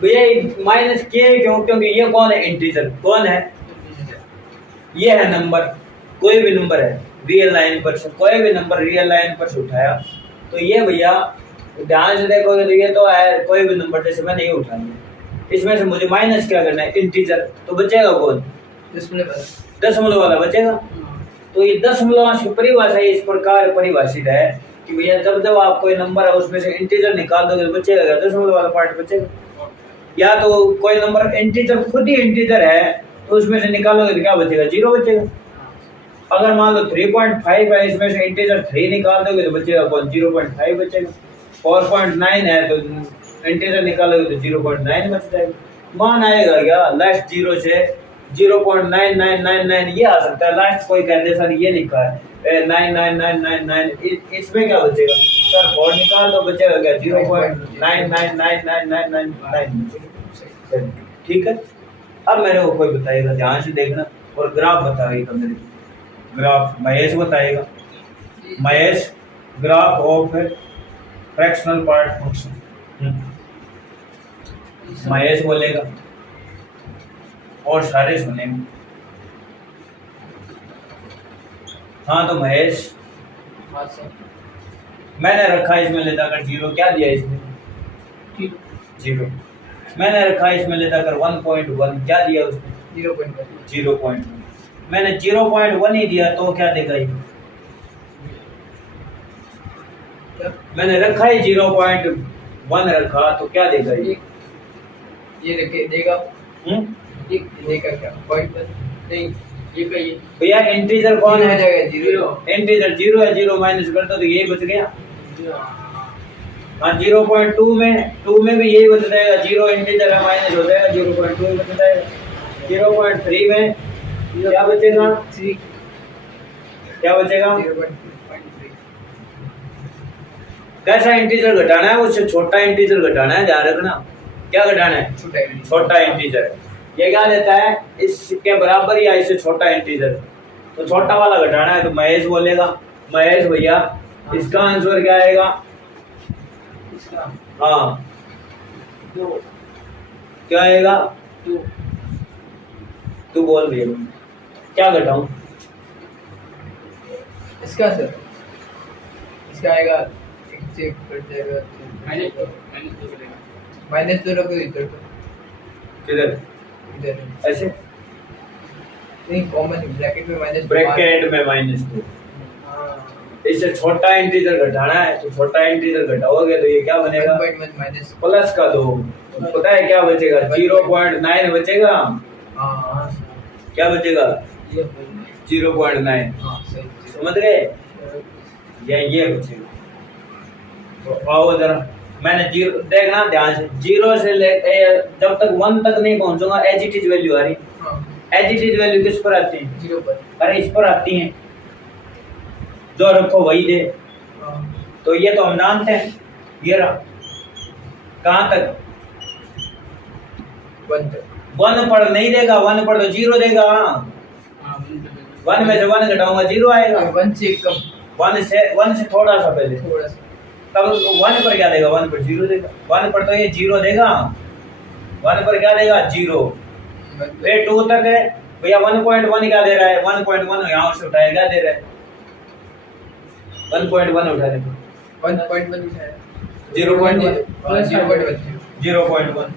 भैया। माइनस के क्यों, क्योंकि ये कौन है, इंटीजर कौन है, ये है नंबर, कोई भी नंबर है रियल लाइन पर से, कोई भी नंबर रियल लाइन पर से उठाया तो ये भैया ध्यान से देखोगे तो ये तो है कोई भी नंबर, जैसे मैं नहीं उठाऊंगा इसमें से मुझे माइनस क्या करना है, इंटीजर, तो बचेगा कौन, दशमलव वाला बचेगा। तो ये दशमलव की परिभाषा इस प्रकार परिभाषित है कि भैया जब जब आप कोई नंबर है उसमें से इंटीजर निकाल दोगे तो बचेगा क्या, दशमलव वाला पार्ट बचेगा। या तो कोई नंबर इंटीजर खुद ही इंटीजर है तो उसमें से निकालोगे तो क्या बचेगा, जीरो बचेगा। अगर मान लो 3.5 है, इसमें से इंटीजर 3 निकाल दोगे तो बचेगा कौन, 0.5 बचेगा। 4.9 है तो इंटीजर निकालोगे तो 0.9 बच जाएगा। मान आएगा क्या, लास्ट जीरो से 0.9999 ये आ सकता है, लास्ट कोई कहते सर ये लिखा है 99999, इसमें क्या बचेगा सर, 4 निकाल दो बचेगा क्या, 0.9999999। ठीक है। अब मेरे को कोई बताएगा, ध्यान से देखना और ग्राफ बताएगा मेरे को, ग्राफ महेश बताएगा, Mahesh graph of fractional part function, Mahesh बोलेगा और सारे सुनेंगे। हाँ तो महेश, मैंने रखा इसमें ले जाकर जीरो, क्या दिया इसमें, जीरो। मैंने रखा इसमें ले जाकर 1.1, क्या दिया उसने, 0.1। मैंने 0.1 ही दिया तो क्या देगा ये, मैंने रखा ही 0.1 रखा तो क्या देगा ये रखे देगा, ये देगा क्या, पॉइंट नहीं, ये का ये भैया इंटीजर कौन है, जाएगा जीरो, इंटीजर जीरो है, जीरो माइनस कर दो तो यही बच गया। हाँ 0.2 में भी यही बच जाएगा, जीरो इंटीजर है माइनस हो जाएगा, 0.2 ही बच जाएगा। 0.3 में क्या बचेगा, क्या बचेगा, 0.3। कैसा इंटीजर घटाना है, उससे छोटा इंटीजर घटाना है, ध्यान रखना। क्या घटाना है, छोटा इंटीजर। ये क्या देता है, इसके बराबर या इससे छोटा इंटीजर, तो छोटा वाला घटाना है। तो महेश बोलेगा, महेश भैया इसका आंसर क्या आएगा, हाँ क्या आएगा, तू बोल भैया क्या घटाऊं इसका सर, इसका आएगा चेक कर जाएगा, माइनस 2 रखो इधर, किधर, इधर ऐसे नहीं, कॉमन ब्रैकेट में माइनस, ब्रैकेट में -2। इससे छोटा इंटीजर घटाना है तो छोटा इंटीजर घटाओगे तो ये क्या बनेगा, 1.1 माइनस प्लस का 2, पता है क्या बचेगा, 0.9 बचेगा। हाँ क्या बचेगा, ये 0.9, हाँ सही, समझ गए, ये बचेगा। तो आओ जरा, मैंने जीरो देखना ध्यान से, जीरो से ले जब तक 1 तक नहीं पहुंचूंगा एज इट इज वैल्यू आ रही, एज इट इज वैल्यू किस पर आती है, 0 पर, अरे इस पर आती है, जो रखो वही दे। तो ये तो हम जानते हैं, ये रहा कहाँ तक, 1 तक, 1 पर नहीं देगा, 1 पर तो 0 देगा, 1 में से 1 घटाऊंगा 0 आएगा, 1 से कम, 1 से थोड़ा सा पहले, थोड़ा सा, तब 1 पर क्या देगा, 1 पर 0 देगा, 1 पर तो ये 0 देगा, 1 पर क्या देगा 0। फिर 2 तक है भैया, 1.1 क्या दे रहा है, 1.1 यहाँ से उठाया, क्या दे रहा है 1.1 उठा दे, 1.1 है 0.1 0.1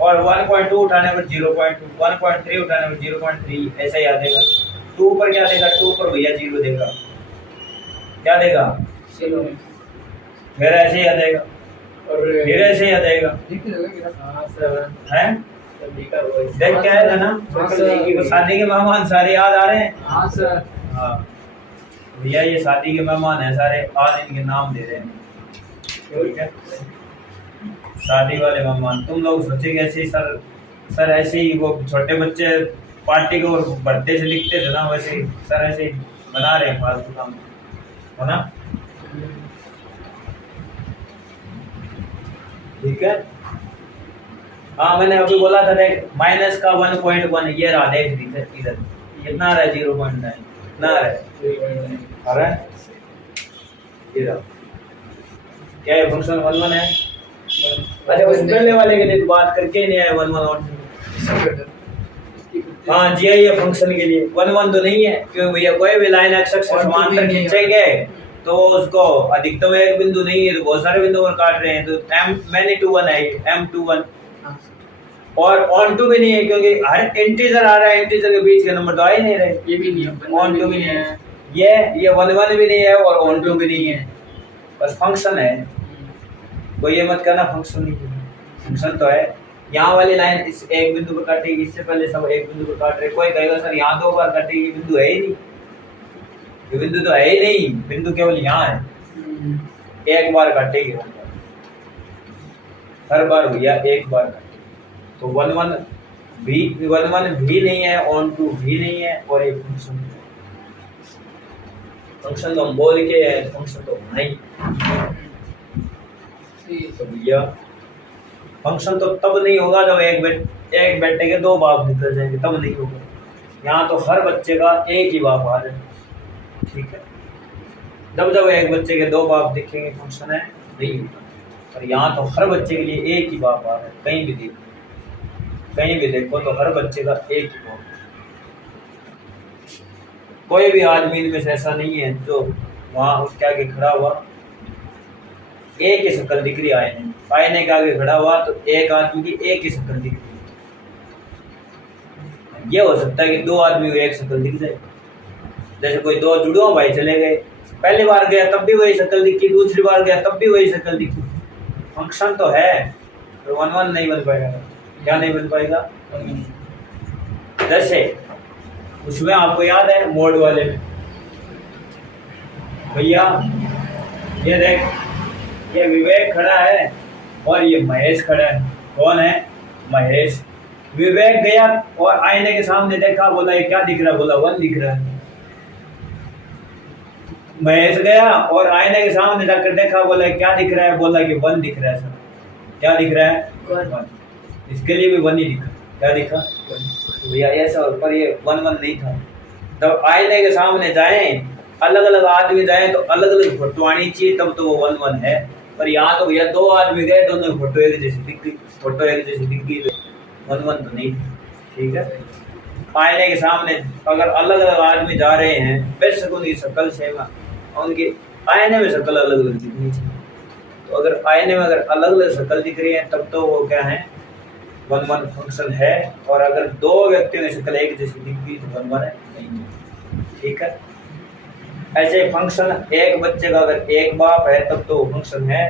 और 1.2 उठाने पर 0.2, 1.3 उठाने पर 0.3, ऐसा ही आ जाएगा। 2 पर क्या देगा, 2 पर भैया 0 देगा, क्या देगा, फिर ऐसे ही आ जाएगा और फिर ऐसे ही आ जाएगा, हाँ सर, हैं देख क्या है ना, हाँ सर, शादी के मेहमान सारे याद आ रहे हैं, हाँ सर, हाँ भैया ये शादी के मेहमान हैं सारे, आज इनके नाम दे रहे हैं, ठीक है, शादी वाले मेहमान। तुम लोग सोचेंगे ऐसे ही सर ऐसे ही वो छोटे बच्चे पार्टी को बर्थडे से लिखते थे ना, वैसे ही सर ऐसे ही बना रहे हैं फालतू काम, है ना, ठीक है। हाँ मैंने अभी बोला था देख, माइनस का 1.1 ये रहा, देख इधर, कितना आ रहा है 0.9 कितना आ रहा है 0.9 आ रहा है ये रहा। क्या है फंक्शन 1 1 है। अरे उस पहले वाले के लिए तो बात करके ही नहीं आए 1 1 और 2। हाँ जी ये फंक्शन के लिए 1 1 तो नहीं है क्योंकि भैया कोई भी लाइन एक्स एक्स समांतर खींचेंगे तो उसको अधिकतम एक बिंदु नहीं है तो बहुत सारे बिंदु पर काट रहे हैं तो m मैनी टू 1 है m21 और ऑन टू भी नहीं है क्योंकि हर इंटीजर आ रहा है इंटीजर के बीच के नंबर तो आ ही नहीं रहे। ये भी नहीं है ऑन टू भी नहीं है ये 1 1 भी नहीं है और ऑन टू भी नहीं है बस फंक्शन है। कोई ये मत करना फंक्शन नहीं है फंक्शन तो है। यहाँ वाली लाइन इस एक बिंदु पर काटेगी इससे पहले सब एक बिंदु पर काट रहे कोई कहेगा सर यहाँ 2 बार काटेगी बिंदु है ही नहीं ये बिंदु तो है ही नहीं बिंदु केवल यहाँ है एक बार काटेगी हर बार भैया एक बार काटेगी तो 1 1 भी नहीं है ऑन टू भी नहीं है और एक फंक्शन फंक्शन तो हम बोल के है फंक्शन तो नहीं तो भैया फंक्शन तो तब नहीं होगा जब एक बेटे के 2 बाप निकल जाएंगे तब नहीं होगा। यहाँ तो हर बच्चे का एक ही बाप आ जाए ठीक है जब एक बच्चे के 2 बाप दिखेंगे फंक्शन है नहीं होगा। और यहाँ तो हर बच्चे के लिए एक ही बाप आ रहा है कहीं भी देखो तो हर बच्चे का एक ही बाप। कोई भी आदमी इनमें से ऐसा नहीं है जो वहाँ उसके आगे खड़ा हुआ एक ही शक्ल दिख रही आईने के आगे खड़ा हुआ तो एक आदमी की एक ही शक्ल दिख रही। ये हो सकता है कि 2 आदमी को एक शक्ल दिख जाए जैसे कोई 2 जुड़वा भाई चले गए पहली बार गया तब भी वही शक्ल दिखी दूसरी बार गया तब भी वही शक्ल दिखी फंक्शन तो है तो 1 1 नहीं बन पाएगा। क्या नहीं बन पाएगा जैसे उसमें आपको याद है मोड वाले में भैया ये देख ये विवेक खड़ा है और ये महेश खड़ा है। कौन है महेश। विवेक गया और आईने के सामने देखा बोला ये क्या दिख रहा है बोला 1 दिख रहा है। महेश गया और आईने के सामने जाकर देखा बोला क्या दिख रहा है बोला कि 1 दिख रहा है सर। क्या दिख रहा है 1 इसके लिए भी 1 ही दिखा। क्या दिखा भैया ऐसा पर ये 1 1 नहीं था। जब आईने के सामने जाएं अलग अलग आदमी जाए तो अलग अलग फोटो आनी चाहिए तब तो वो 1 1 है। पर यहाँ तो भैया 2 आदमी गए दोनों फोटो एक जैसी दिख गई फोटो एक जैसी दिख गई 1 1 तो नहीं ठीक है। आईने के सामने अगर अलग अलग आदमी जा रहे हैं बेशक उनकी शक्ल सेम उनकी आईने में शक्ल अलग अलग दिखनी चाहिए। तो अगर आईने में अगर अलग अलग शक्ल दिख रही है तब तो वो क्या है 1 1 फंक्शन है। और अगर 2 व्यक्तियों की शक्ल एक जैसी दिख गई तो 1 1 है नहीं ठीक है। ऐसे फंक्शन एक बच्चे का अगर एक बाप है तब तो फंक्शन है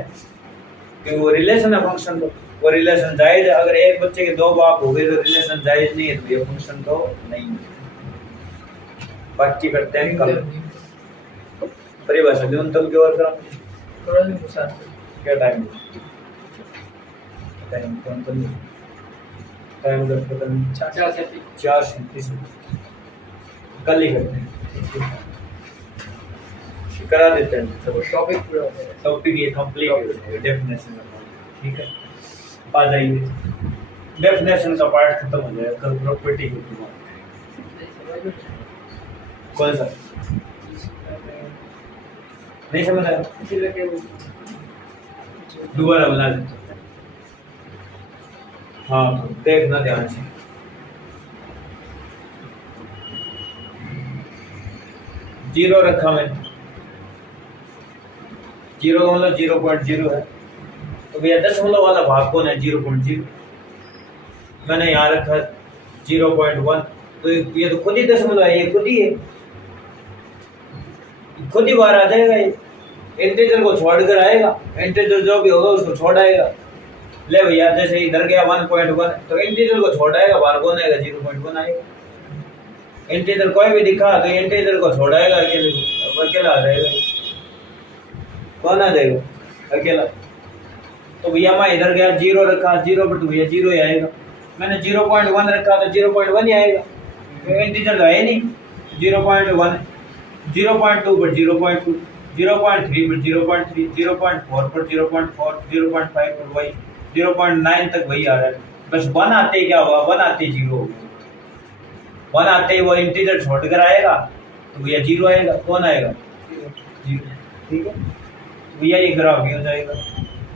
क्योंकि वो रिलेशन है फंक्शन तो वो रिलेशन जायज है। अगर एक बच्चे के 2 बाप हो गए तो रिलेशन जायज नहीं है तो ये फंक्शन तो नहीं है। बाकी करते हैं कल परिभाषा न्यूनतम की ओर क्या टाइम टाइम कल ही करते हैं करा देते हैं सब टॉपिक पूरा हो गया टॉपिक ये कंप्लीट हो गया डेफिनेशन ठीक है। आ जाइए डेफिनेशन का पार्ट खत्म हो जाएगा कल प्रॉपर्टी की कौन सा नहीं समझ आया दोबारा बना देते हाँ देखना ध्यान से। जीरो रखा मैंने 0 का मतलब 0.0 है तो भैया दशमलव वाला भाग कौन है 0.0 मैंने यहाँ रखा 0.1 तो ये तो खुद ही दशमलव है ये खुद ही बाहर आ जाएगा। ये इंटीजर को छोड़कर आएगा इंटीजर जो भी होगा उसको छोड़ आएगा। ले भैया जैसे इधर गया 1.1 तो इंटीजर को छोड़ आएगा बाहर कौन आएगा 0.1 आएगा। इंटीजर कोई भी दिखा तो इंटीजर को छोड़ आएगा अकेला आ जाएगा कौन आ जाएगा अकेला। तो भैया मैं इधर गया 0 रखा 0 पर तो भैया 0 ही आएगा। मैंने 0.1 रखा तो 0.1 ही आएगा तो इंटीजर तो है नहीं 0.1 0.2 पर 0.2 0.3 पर 0.3 0.4 पर 0.4 0.5 पर वही 0.9 तक वही आ रहा है। बस 1 आते क्या हुआ 1 आते 0 हो गया वन आते ही वो इंटीजर छोड़ कर आएगा तो भैया जीरो आएगा। कौन आएगा? जीरो। ठीक है, भैया ये ग्राफ भी हो जाएगा।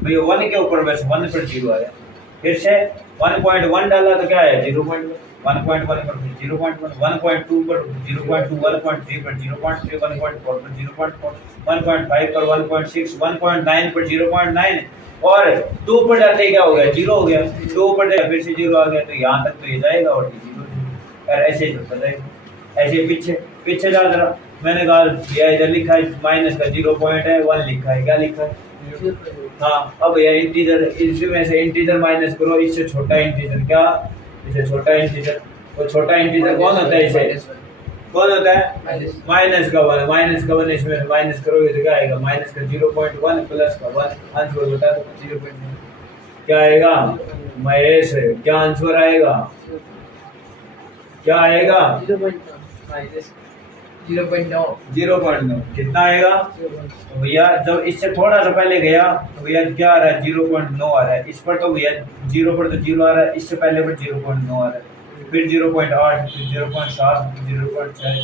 भैया वन के ऊपर बस वन पर जीरो आया, फिर से 1.1 डाला तो क्या है 0.1, 1.1 पर 0.1, 1.2 पर 0.2, 1.3 पर 0.3, 1.4 पर 0.4, 1.5 पर 1.6, 1.9 पर 0.9 और 2 पर जाते ही क्या हो गया? जीरो हो गया। 2 पर जाए फिर से जीरो आ गया, तो यहाँ तक तो ये जाएगा और जीरो, और ऐसे ही चलता जाएगा। ऐसे पीछे पीछे जा जरा, मैंने कहा भैया इधर लिखा है माइनस का 0.1 लिखा है, क्या लिखा है? हाँ, अब भैया इंटीजर, इसमें से इंटीजर माइनस करो, इससे छोटा इंटीजर क्या? इससे छोटा इंटीजर, वो छोटा इंटीजर कौन होता है? इसे कौन होता है? माइनस का 1, माइनस का 1, इसमें माइनस करोगे तो क्या आएगा? माइनस का 0.1 प्लस का 1, आंसर बता दो 0.1 क्या आएगा? महेश क्या आंसर आएगा? क्या आएगा? 0.9 कितना आएगा? तो भैया जब इससे थोड़ा सा पहले गया तो भैया क्या आ रहा है? 0.9 आ रहा है। इस पर तो भैया 0 पर तो 0 आ रहा है, इससे पहले पर 0.9 आ रहा है, फिर 0.8, फिर 0.7, फिर 0.6।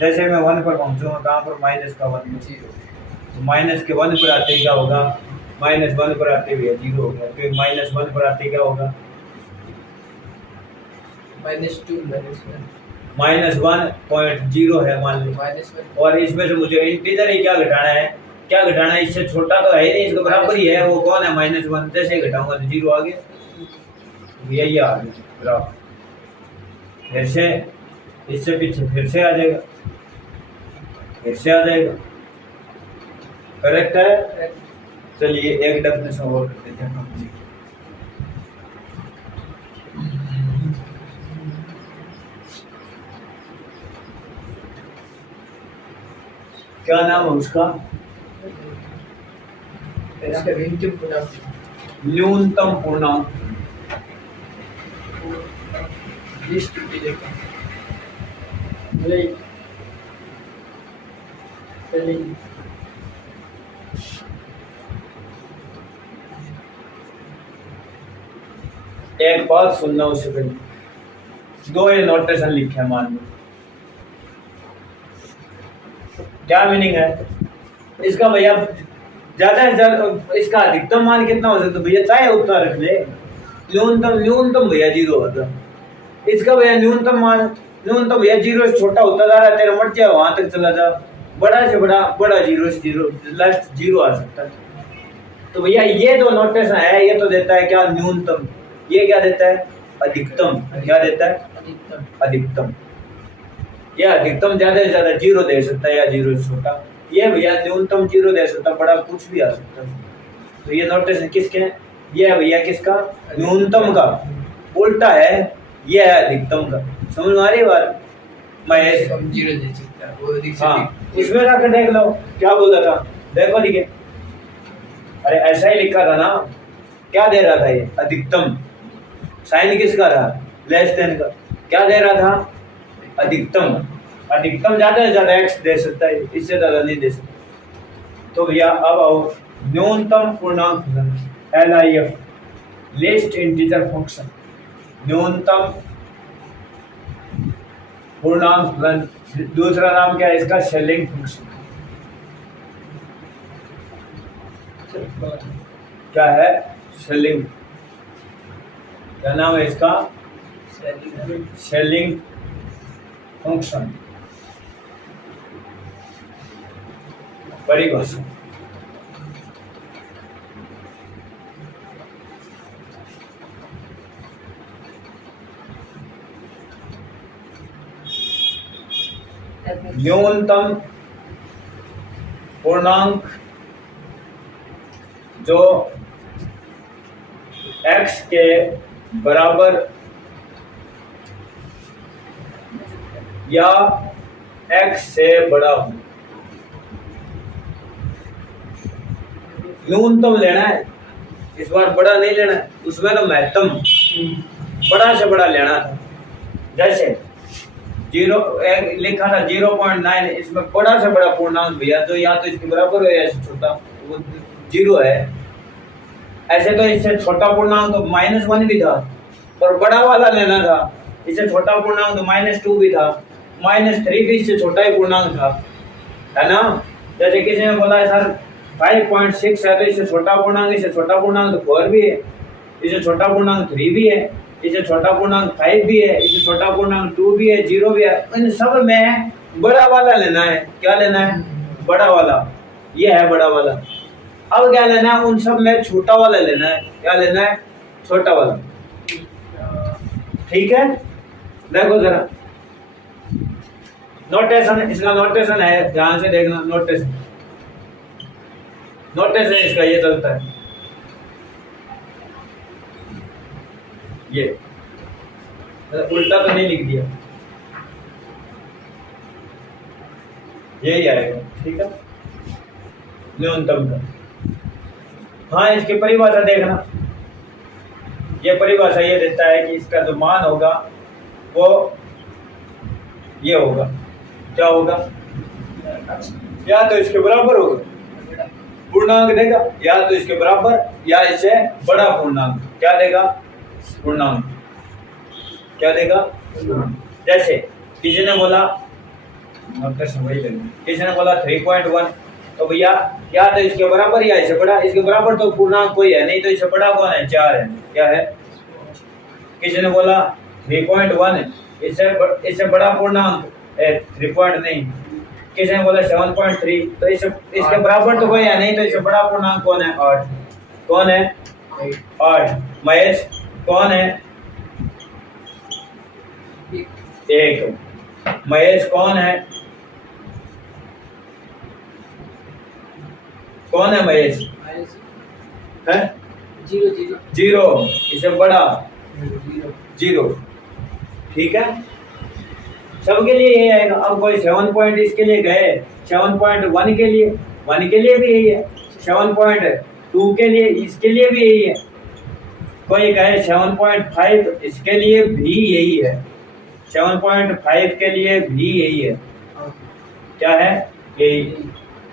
जैसे मैं 1 पर पहुंचूंगा, कहाँ पर? माइनस का 1 तो माइनस के 1 पर आते ही क्या होगा? माइनस 1 पर आते भैया जीरो हो गया, फिर माइनस 1 पर आते क्या होगा? माइनस 1.0 है मान लो, और इसमें से मुझे इंटीजर ही क्या घटाना है? क्या घटाना है? इससे छोटा तो है ही नहीं, इसके बराबर ही है, वो कौन है? -1। जैसे ही घटाऊंगा तो जीरो आ गया, यही आ गया ग्राफ। फिर से इससे पीछे फिर से आ जाएगा, फिर से आ जाएगा। करेक्ट है? चलिए एक डेफिनेशन और कर देते हैं। क्या नाम है उसका? न्यूनतम पूर्णांक। एक बात सुनना, उससे पहले दो ये नोटेशन लिखे हैं मान लो, क्या मीनिंग है इसका? भैया ज्यादा से ज्यादा इसका अधिकतम मान कितना हो सकता है? भैया चाहे उतना रख ले, न्यूनतम भैया जीरो होता। इसका भैया न्यूनतम भैया जीरो से छोटा होता जा रहा है, तेरा मर्जी है वहां तक चला जा, बड़ा से बड़ा जीरो से जीरो, लास्ट जीरो आ सकता है। तो भैया ये जो नोटेशन है ये तो देता है क्या? न्यूनतम। ये क्या देता है? अधिकतम। क्या देता है? अधिकतम। यह अधिकतम ज्यादा से ज्यादा जीरो दे सकता है या जीरो से छोटा। ये भैया न्यूनतम जीरो दे सकता, बड़ा कुछ भी आ सकता है। तो ये नोटेशन किसके हैं? ये है भैया किसका? न्यूनतम का। उल्टा है, ये है अधिकतम का। समझ में आ रही बात? महेश जीरो दे सकता है वो। हाँ, इसमें जाकर देख लो क्या बोला था, देखो लिखे। अरे ऐसा ही लिखा था ना, क्या दे रहा था ये? अधिकतम। साइन किसका था? लेस देन का। क्या दे रहा था? अधिकतम। अधिकतम ज्यादा से ज्यादा एक्स दे सकता है, इससे ज्यादा नहीं दे सकता। तो भैया अब आओ न्यूनतम पूर्णांक LIF, लीस्ट इंटीजर फंक्शन। न्यूनतम पूर्णांक, दूसरा नाम क्या है इसका? Shelling function. क्या है? शेलिंग। क्या नाम है इसका? Shelling function. बड़ी भाषा। न्यूनतम पूर्णांक जो x के बराबर या x से बड़ा हो। न्यूनतम लेना है इस बार, बड़ा नहीं लेना है। उसमें तो महत्तम बड़ा से बड़ा लेना था। जैसे जीरो लिखा था 0.9, इसमें बड़ा से बड़ा पूर्णांक भैया तो या तो इसके बराबर हो या इससे छोटा, वो जीरो है। ऐसे तो इससे छोटा पूर्णांक तो -1 भी था, और बड़ा वाला लेना था इससे छोटा पूर्णांक तो -2 भी था, -3 भी इससे छोटा ही पूर्णांक था, है ना। जैसे किसी ने बोला है सर 5.6 है तो इससे छोटा पूर्णांक, इससे छोटा पूर्णांक तो 4 भी है, इससे छोटा पूर्णांक 3 भी है, इससे छोटा पूर्णांक 5 भी है, इससे छोटा पूर्णांक 2 भी है, 0 भी है। इन सब में बड़ा वाला लेना है। क्या लेना है? बड़ा वाला। ये है बड़ा वाला। अब क्या लेना है? उन सब में छोटा वाला लेना है। क्या लेना है? छोटा वाला। ठीक है, देखो जरा नोटेशन, इसका नोटेशन है, ध्यान से देखना। नोटेशन इसका ये चलता है, ये उल्टा तो नहीं लिख दिया, यही आएगा। ठीक है, न्यूनतम का। हाँ, इसकी परिभाषा देखना। ये परिभाषा ये देता है कि इसका जो मान होगा वो ये होगा। क्या होगा? या तो इसके बराबर होगा, पूर्णांक देगा, या तो इसके बराबर या इससे बड़ा पूर्णांक। क्या देगा? पूर्णांक। क्या देगा? जैसे किसी ने बोला, किसी ने बोला 3.1, तो भैया या तो इसके बराबर या इससे बड़ा। इसके बराबर तो पूर्णांक कोई है नहीं, तो इससे बड़ा कौन है? 4 है। क्या है? किसी ने बोला 3.1, इससे बड़ा पूर्णांक 3 नहीं। किसी ने बोला 7.3, तो इसके बराबर तो कोई है नहीं, तो इससे बड़ा पूर्णांक कौन है? 8। कौन है? 8। महेश कौन है? 1। महेश कौन है? कौन है महेश? है 0। इससे बड़ा 0। ठीक है, सबके लिए यही आएगा। अब कोई 7 पॉइंट इसके लिए गए, 7.1 के लिए, 1 के लिए भी यही है, 7.2 के लिए, इसके लिए भी यही है। कोई कहे 7.5, इसके लिए भी यही है, 7.5 के लिए भी यही है। क्या है? यही।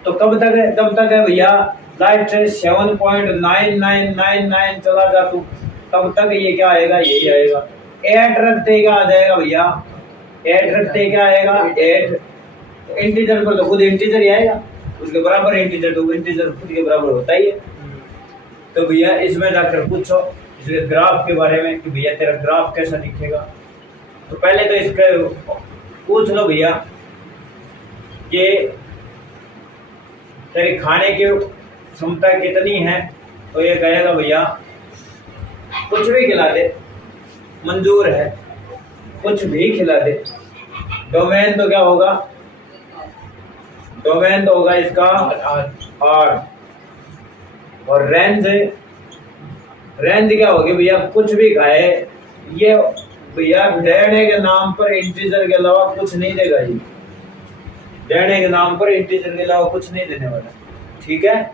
तो कब तक है भैया? लास्ट 7.9999 चला जा तू, तब तक ये क्या आएगा? यही आएगा। 8 रखते क्या आ जाएगा भैया? 8 रखते क्या आएगा? 8। इंटीजर पर तो खुद इंटीजर ही आएगा, उसके बराबर इंटीजर, तो इंटीजर खुद के बराबर होता ही है। तो भैया इसमें जाकर पूछो इसके ग्राफ के बारे में कि भैया तेरा ग्राफ कैसा दिखेगा। तो पहले तो इसके पूछ लो भैया कि तेरी खाने की क्षमता कितनी है, तो ये कहेगा भैया कुछ भी खिला दे, मंजूर है, कुछ भी खिला दे। डोमेन तो क्या होगा? डोमेन तो होगा इसका 8। और रेंज क्या होगी भैया? कुछ भी खाए। ये भैया देने के नाम पर इंटीजर के अलावा कुछ नहीं देगा। ये देने के नाम पर इंटीजर के अलावा कुछ नहीं देने वाला। ठीक है,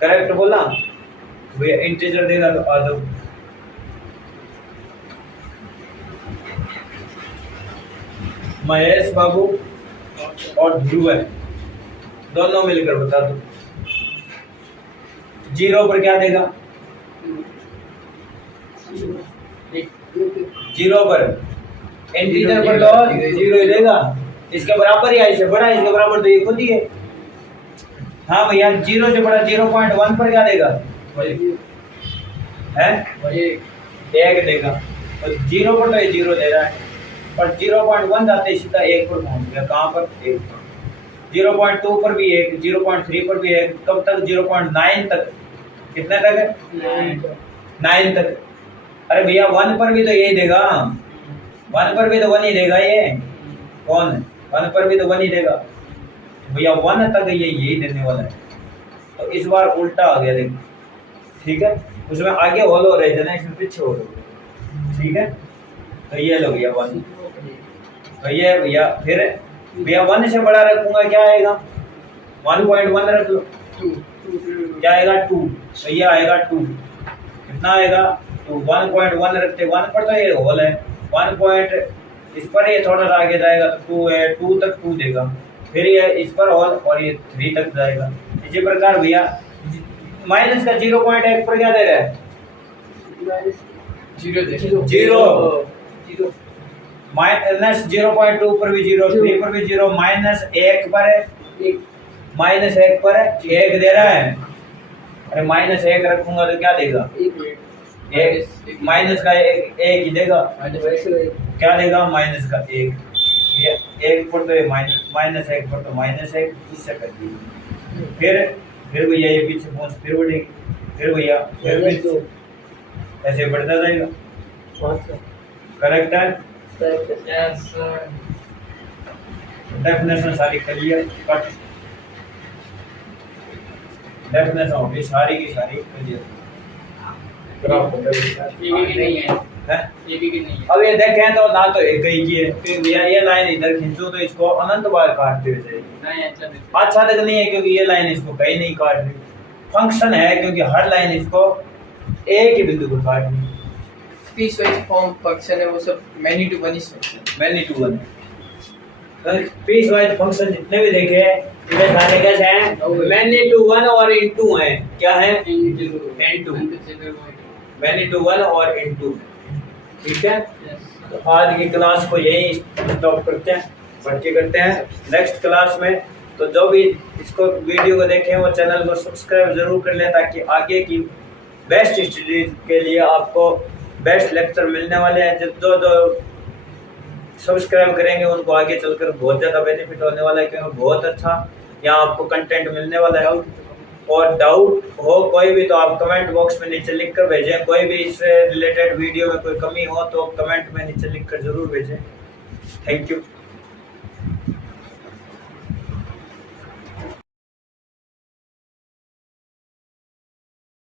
करेक्ट बोला भैया? इंटीजर देगा तो आ जाओ। महेश बाबू और ध्रुव है, दोनों मिलकर बता दो। 0 पर क्या देगा? 0 पर इंटीजर पर तो 0 ही देगा। इसके बराबर या इससे बड़ा? इसके बराबर तो ये खुद ही है। हाँ भैया, 0 से बड़ा 0.1 पर क्या देगा? है 1 देगा। और 0 पर तो ये 0 दे रहा है, और 0.1 जाते ही सीधा 1 पर पहुंच गया। कहाँ पर? 1 पर। 0.2 पर भी 1, 0.3 पर भी 1, कब तक? 0.9 तक। कितने तक है? 9 तक। अरे भैया 1 पर भी तो यही देगा, 1 पर भी तो 1 ही देगा। ये कौन है? 1 पर भी तो 1 ही देगा भैया, 1 तक ये यही देने वाला है। तो इस बार उल्टा आ गया देखो। ठीक है, उसमें आगे होल हो रहे थे ना, इसमें पीछे हो रहे। ठीक है, तो ये लो भैया 1। तो ये भैया फिर भैया 1 से बड़ा रखूंगा, क्या आएगा? 1.1 रख लो, क्या आएगा? 2। तो ये आएगा 2। कितना आएगा? तो 1.1 रखते, 1 पर तो ये होल है, 1 पॉइंट इस पर ये थोड़ा सा आगे जाएगा तो 2 है, 2 तक 2 देगा। फिर ये इस पर होल और ये 3 तक जाएगा। इसी प्रकार भैया माइनस का 0.1 पर क्या दे रहा है? 0। जीरो माइनस 0.2 पर भी जीरो, 3 पर भी जीरो, माइनस 1 पर है, एक माइनस 1 पर है, 1 दे रहा है। अरे माइनस 1 रखूंगा तो क्या देगा? एक मिनट एक माइनस का एक ही देगा। माइनस क्या देगा? माइनस का 1। ये 1 पर तो माइनस 1 पर तो माइनस 1 इससे कर दीजिए। फिर भैया ये पीछे पहुंच फिर बढ़ेगी, फिर भैया फिर दो ऐसे बढ़ता जाएगा। 5 करेक्ट है? यस डेफिनेशन सारी क्लियर कट, डेफिनेशन होगी सारी की सारी क्लियर। ग्राफ ये भी नहीं है, है ये भी नहीं है। अब ये देखें तो ना तो एक ही की है, फिर भैया ये लाइन इधर खींचो तो इसको अनंत बार काटते हुए जाएगी। नहीं अच्छा अच्छा तक नहीं है क्योंकि ये लाइन इसको कहीं नहीं काट रही। फंक्शन है क्योंकि हर लाइन इसको एक ही बिंदु पर काट रही है। पीस वाइज फॉर्म फंक्शन है वो सब मैनी टू वन ही सकते हैं। Many to one piecewise function जितने भी देखे इधर सारे कैसे हैं? मैनी टू वन और इनटू हैं। क्या है? इनटू, मैनी टू वन और इनटू। ठीक है, तो आज की क्लास को यही स्टॉप करते हैं, भर्ती करते हैं नेक्स्ट क्लास में। तो जो भी इसको वीडियो को देखें वो चैनल को सब्सक्राइब जरूर कर लें ताकि आगे की बेस्ट स्टडीज के लिए आपको बेस्ट लेक्चर मिलने वाले हैं। जो सब्सक्राइब करेंगे उनको आगे चलकर बहुत ज़्यादा बेनिफिट होने वाला है क्योंकि बहुत अच्छा यहाँ आपको कंटेंट मिलने वाला है। और डाउट हो कोई भी तो आप कमेंट बॉक्स में नीचे लिख कर भेजें। कोई भी इससे रिलेटेड वीडियो में कोई कमी हो तो कमेंट में नीचे लिख कर जरूर भेजें। Thank you.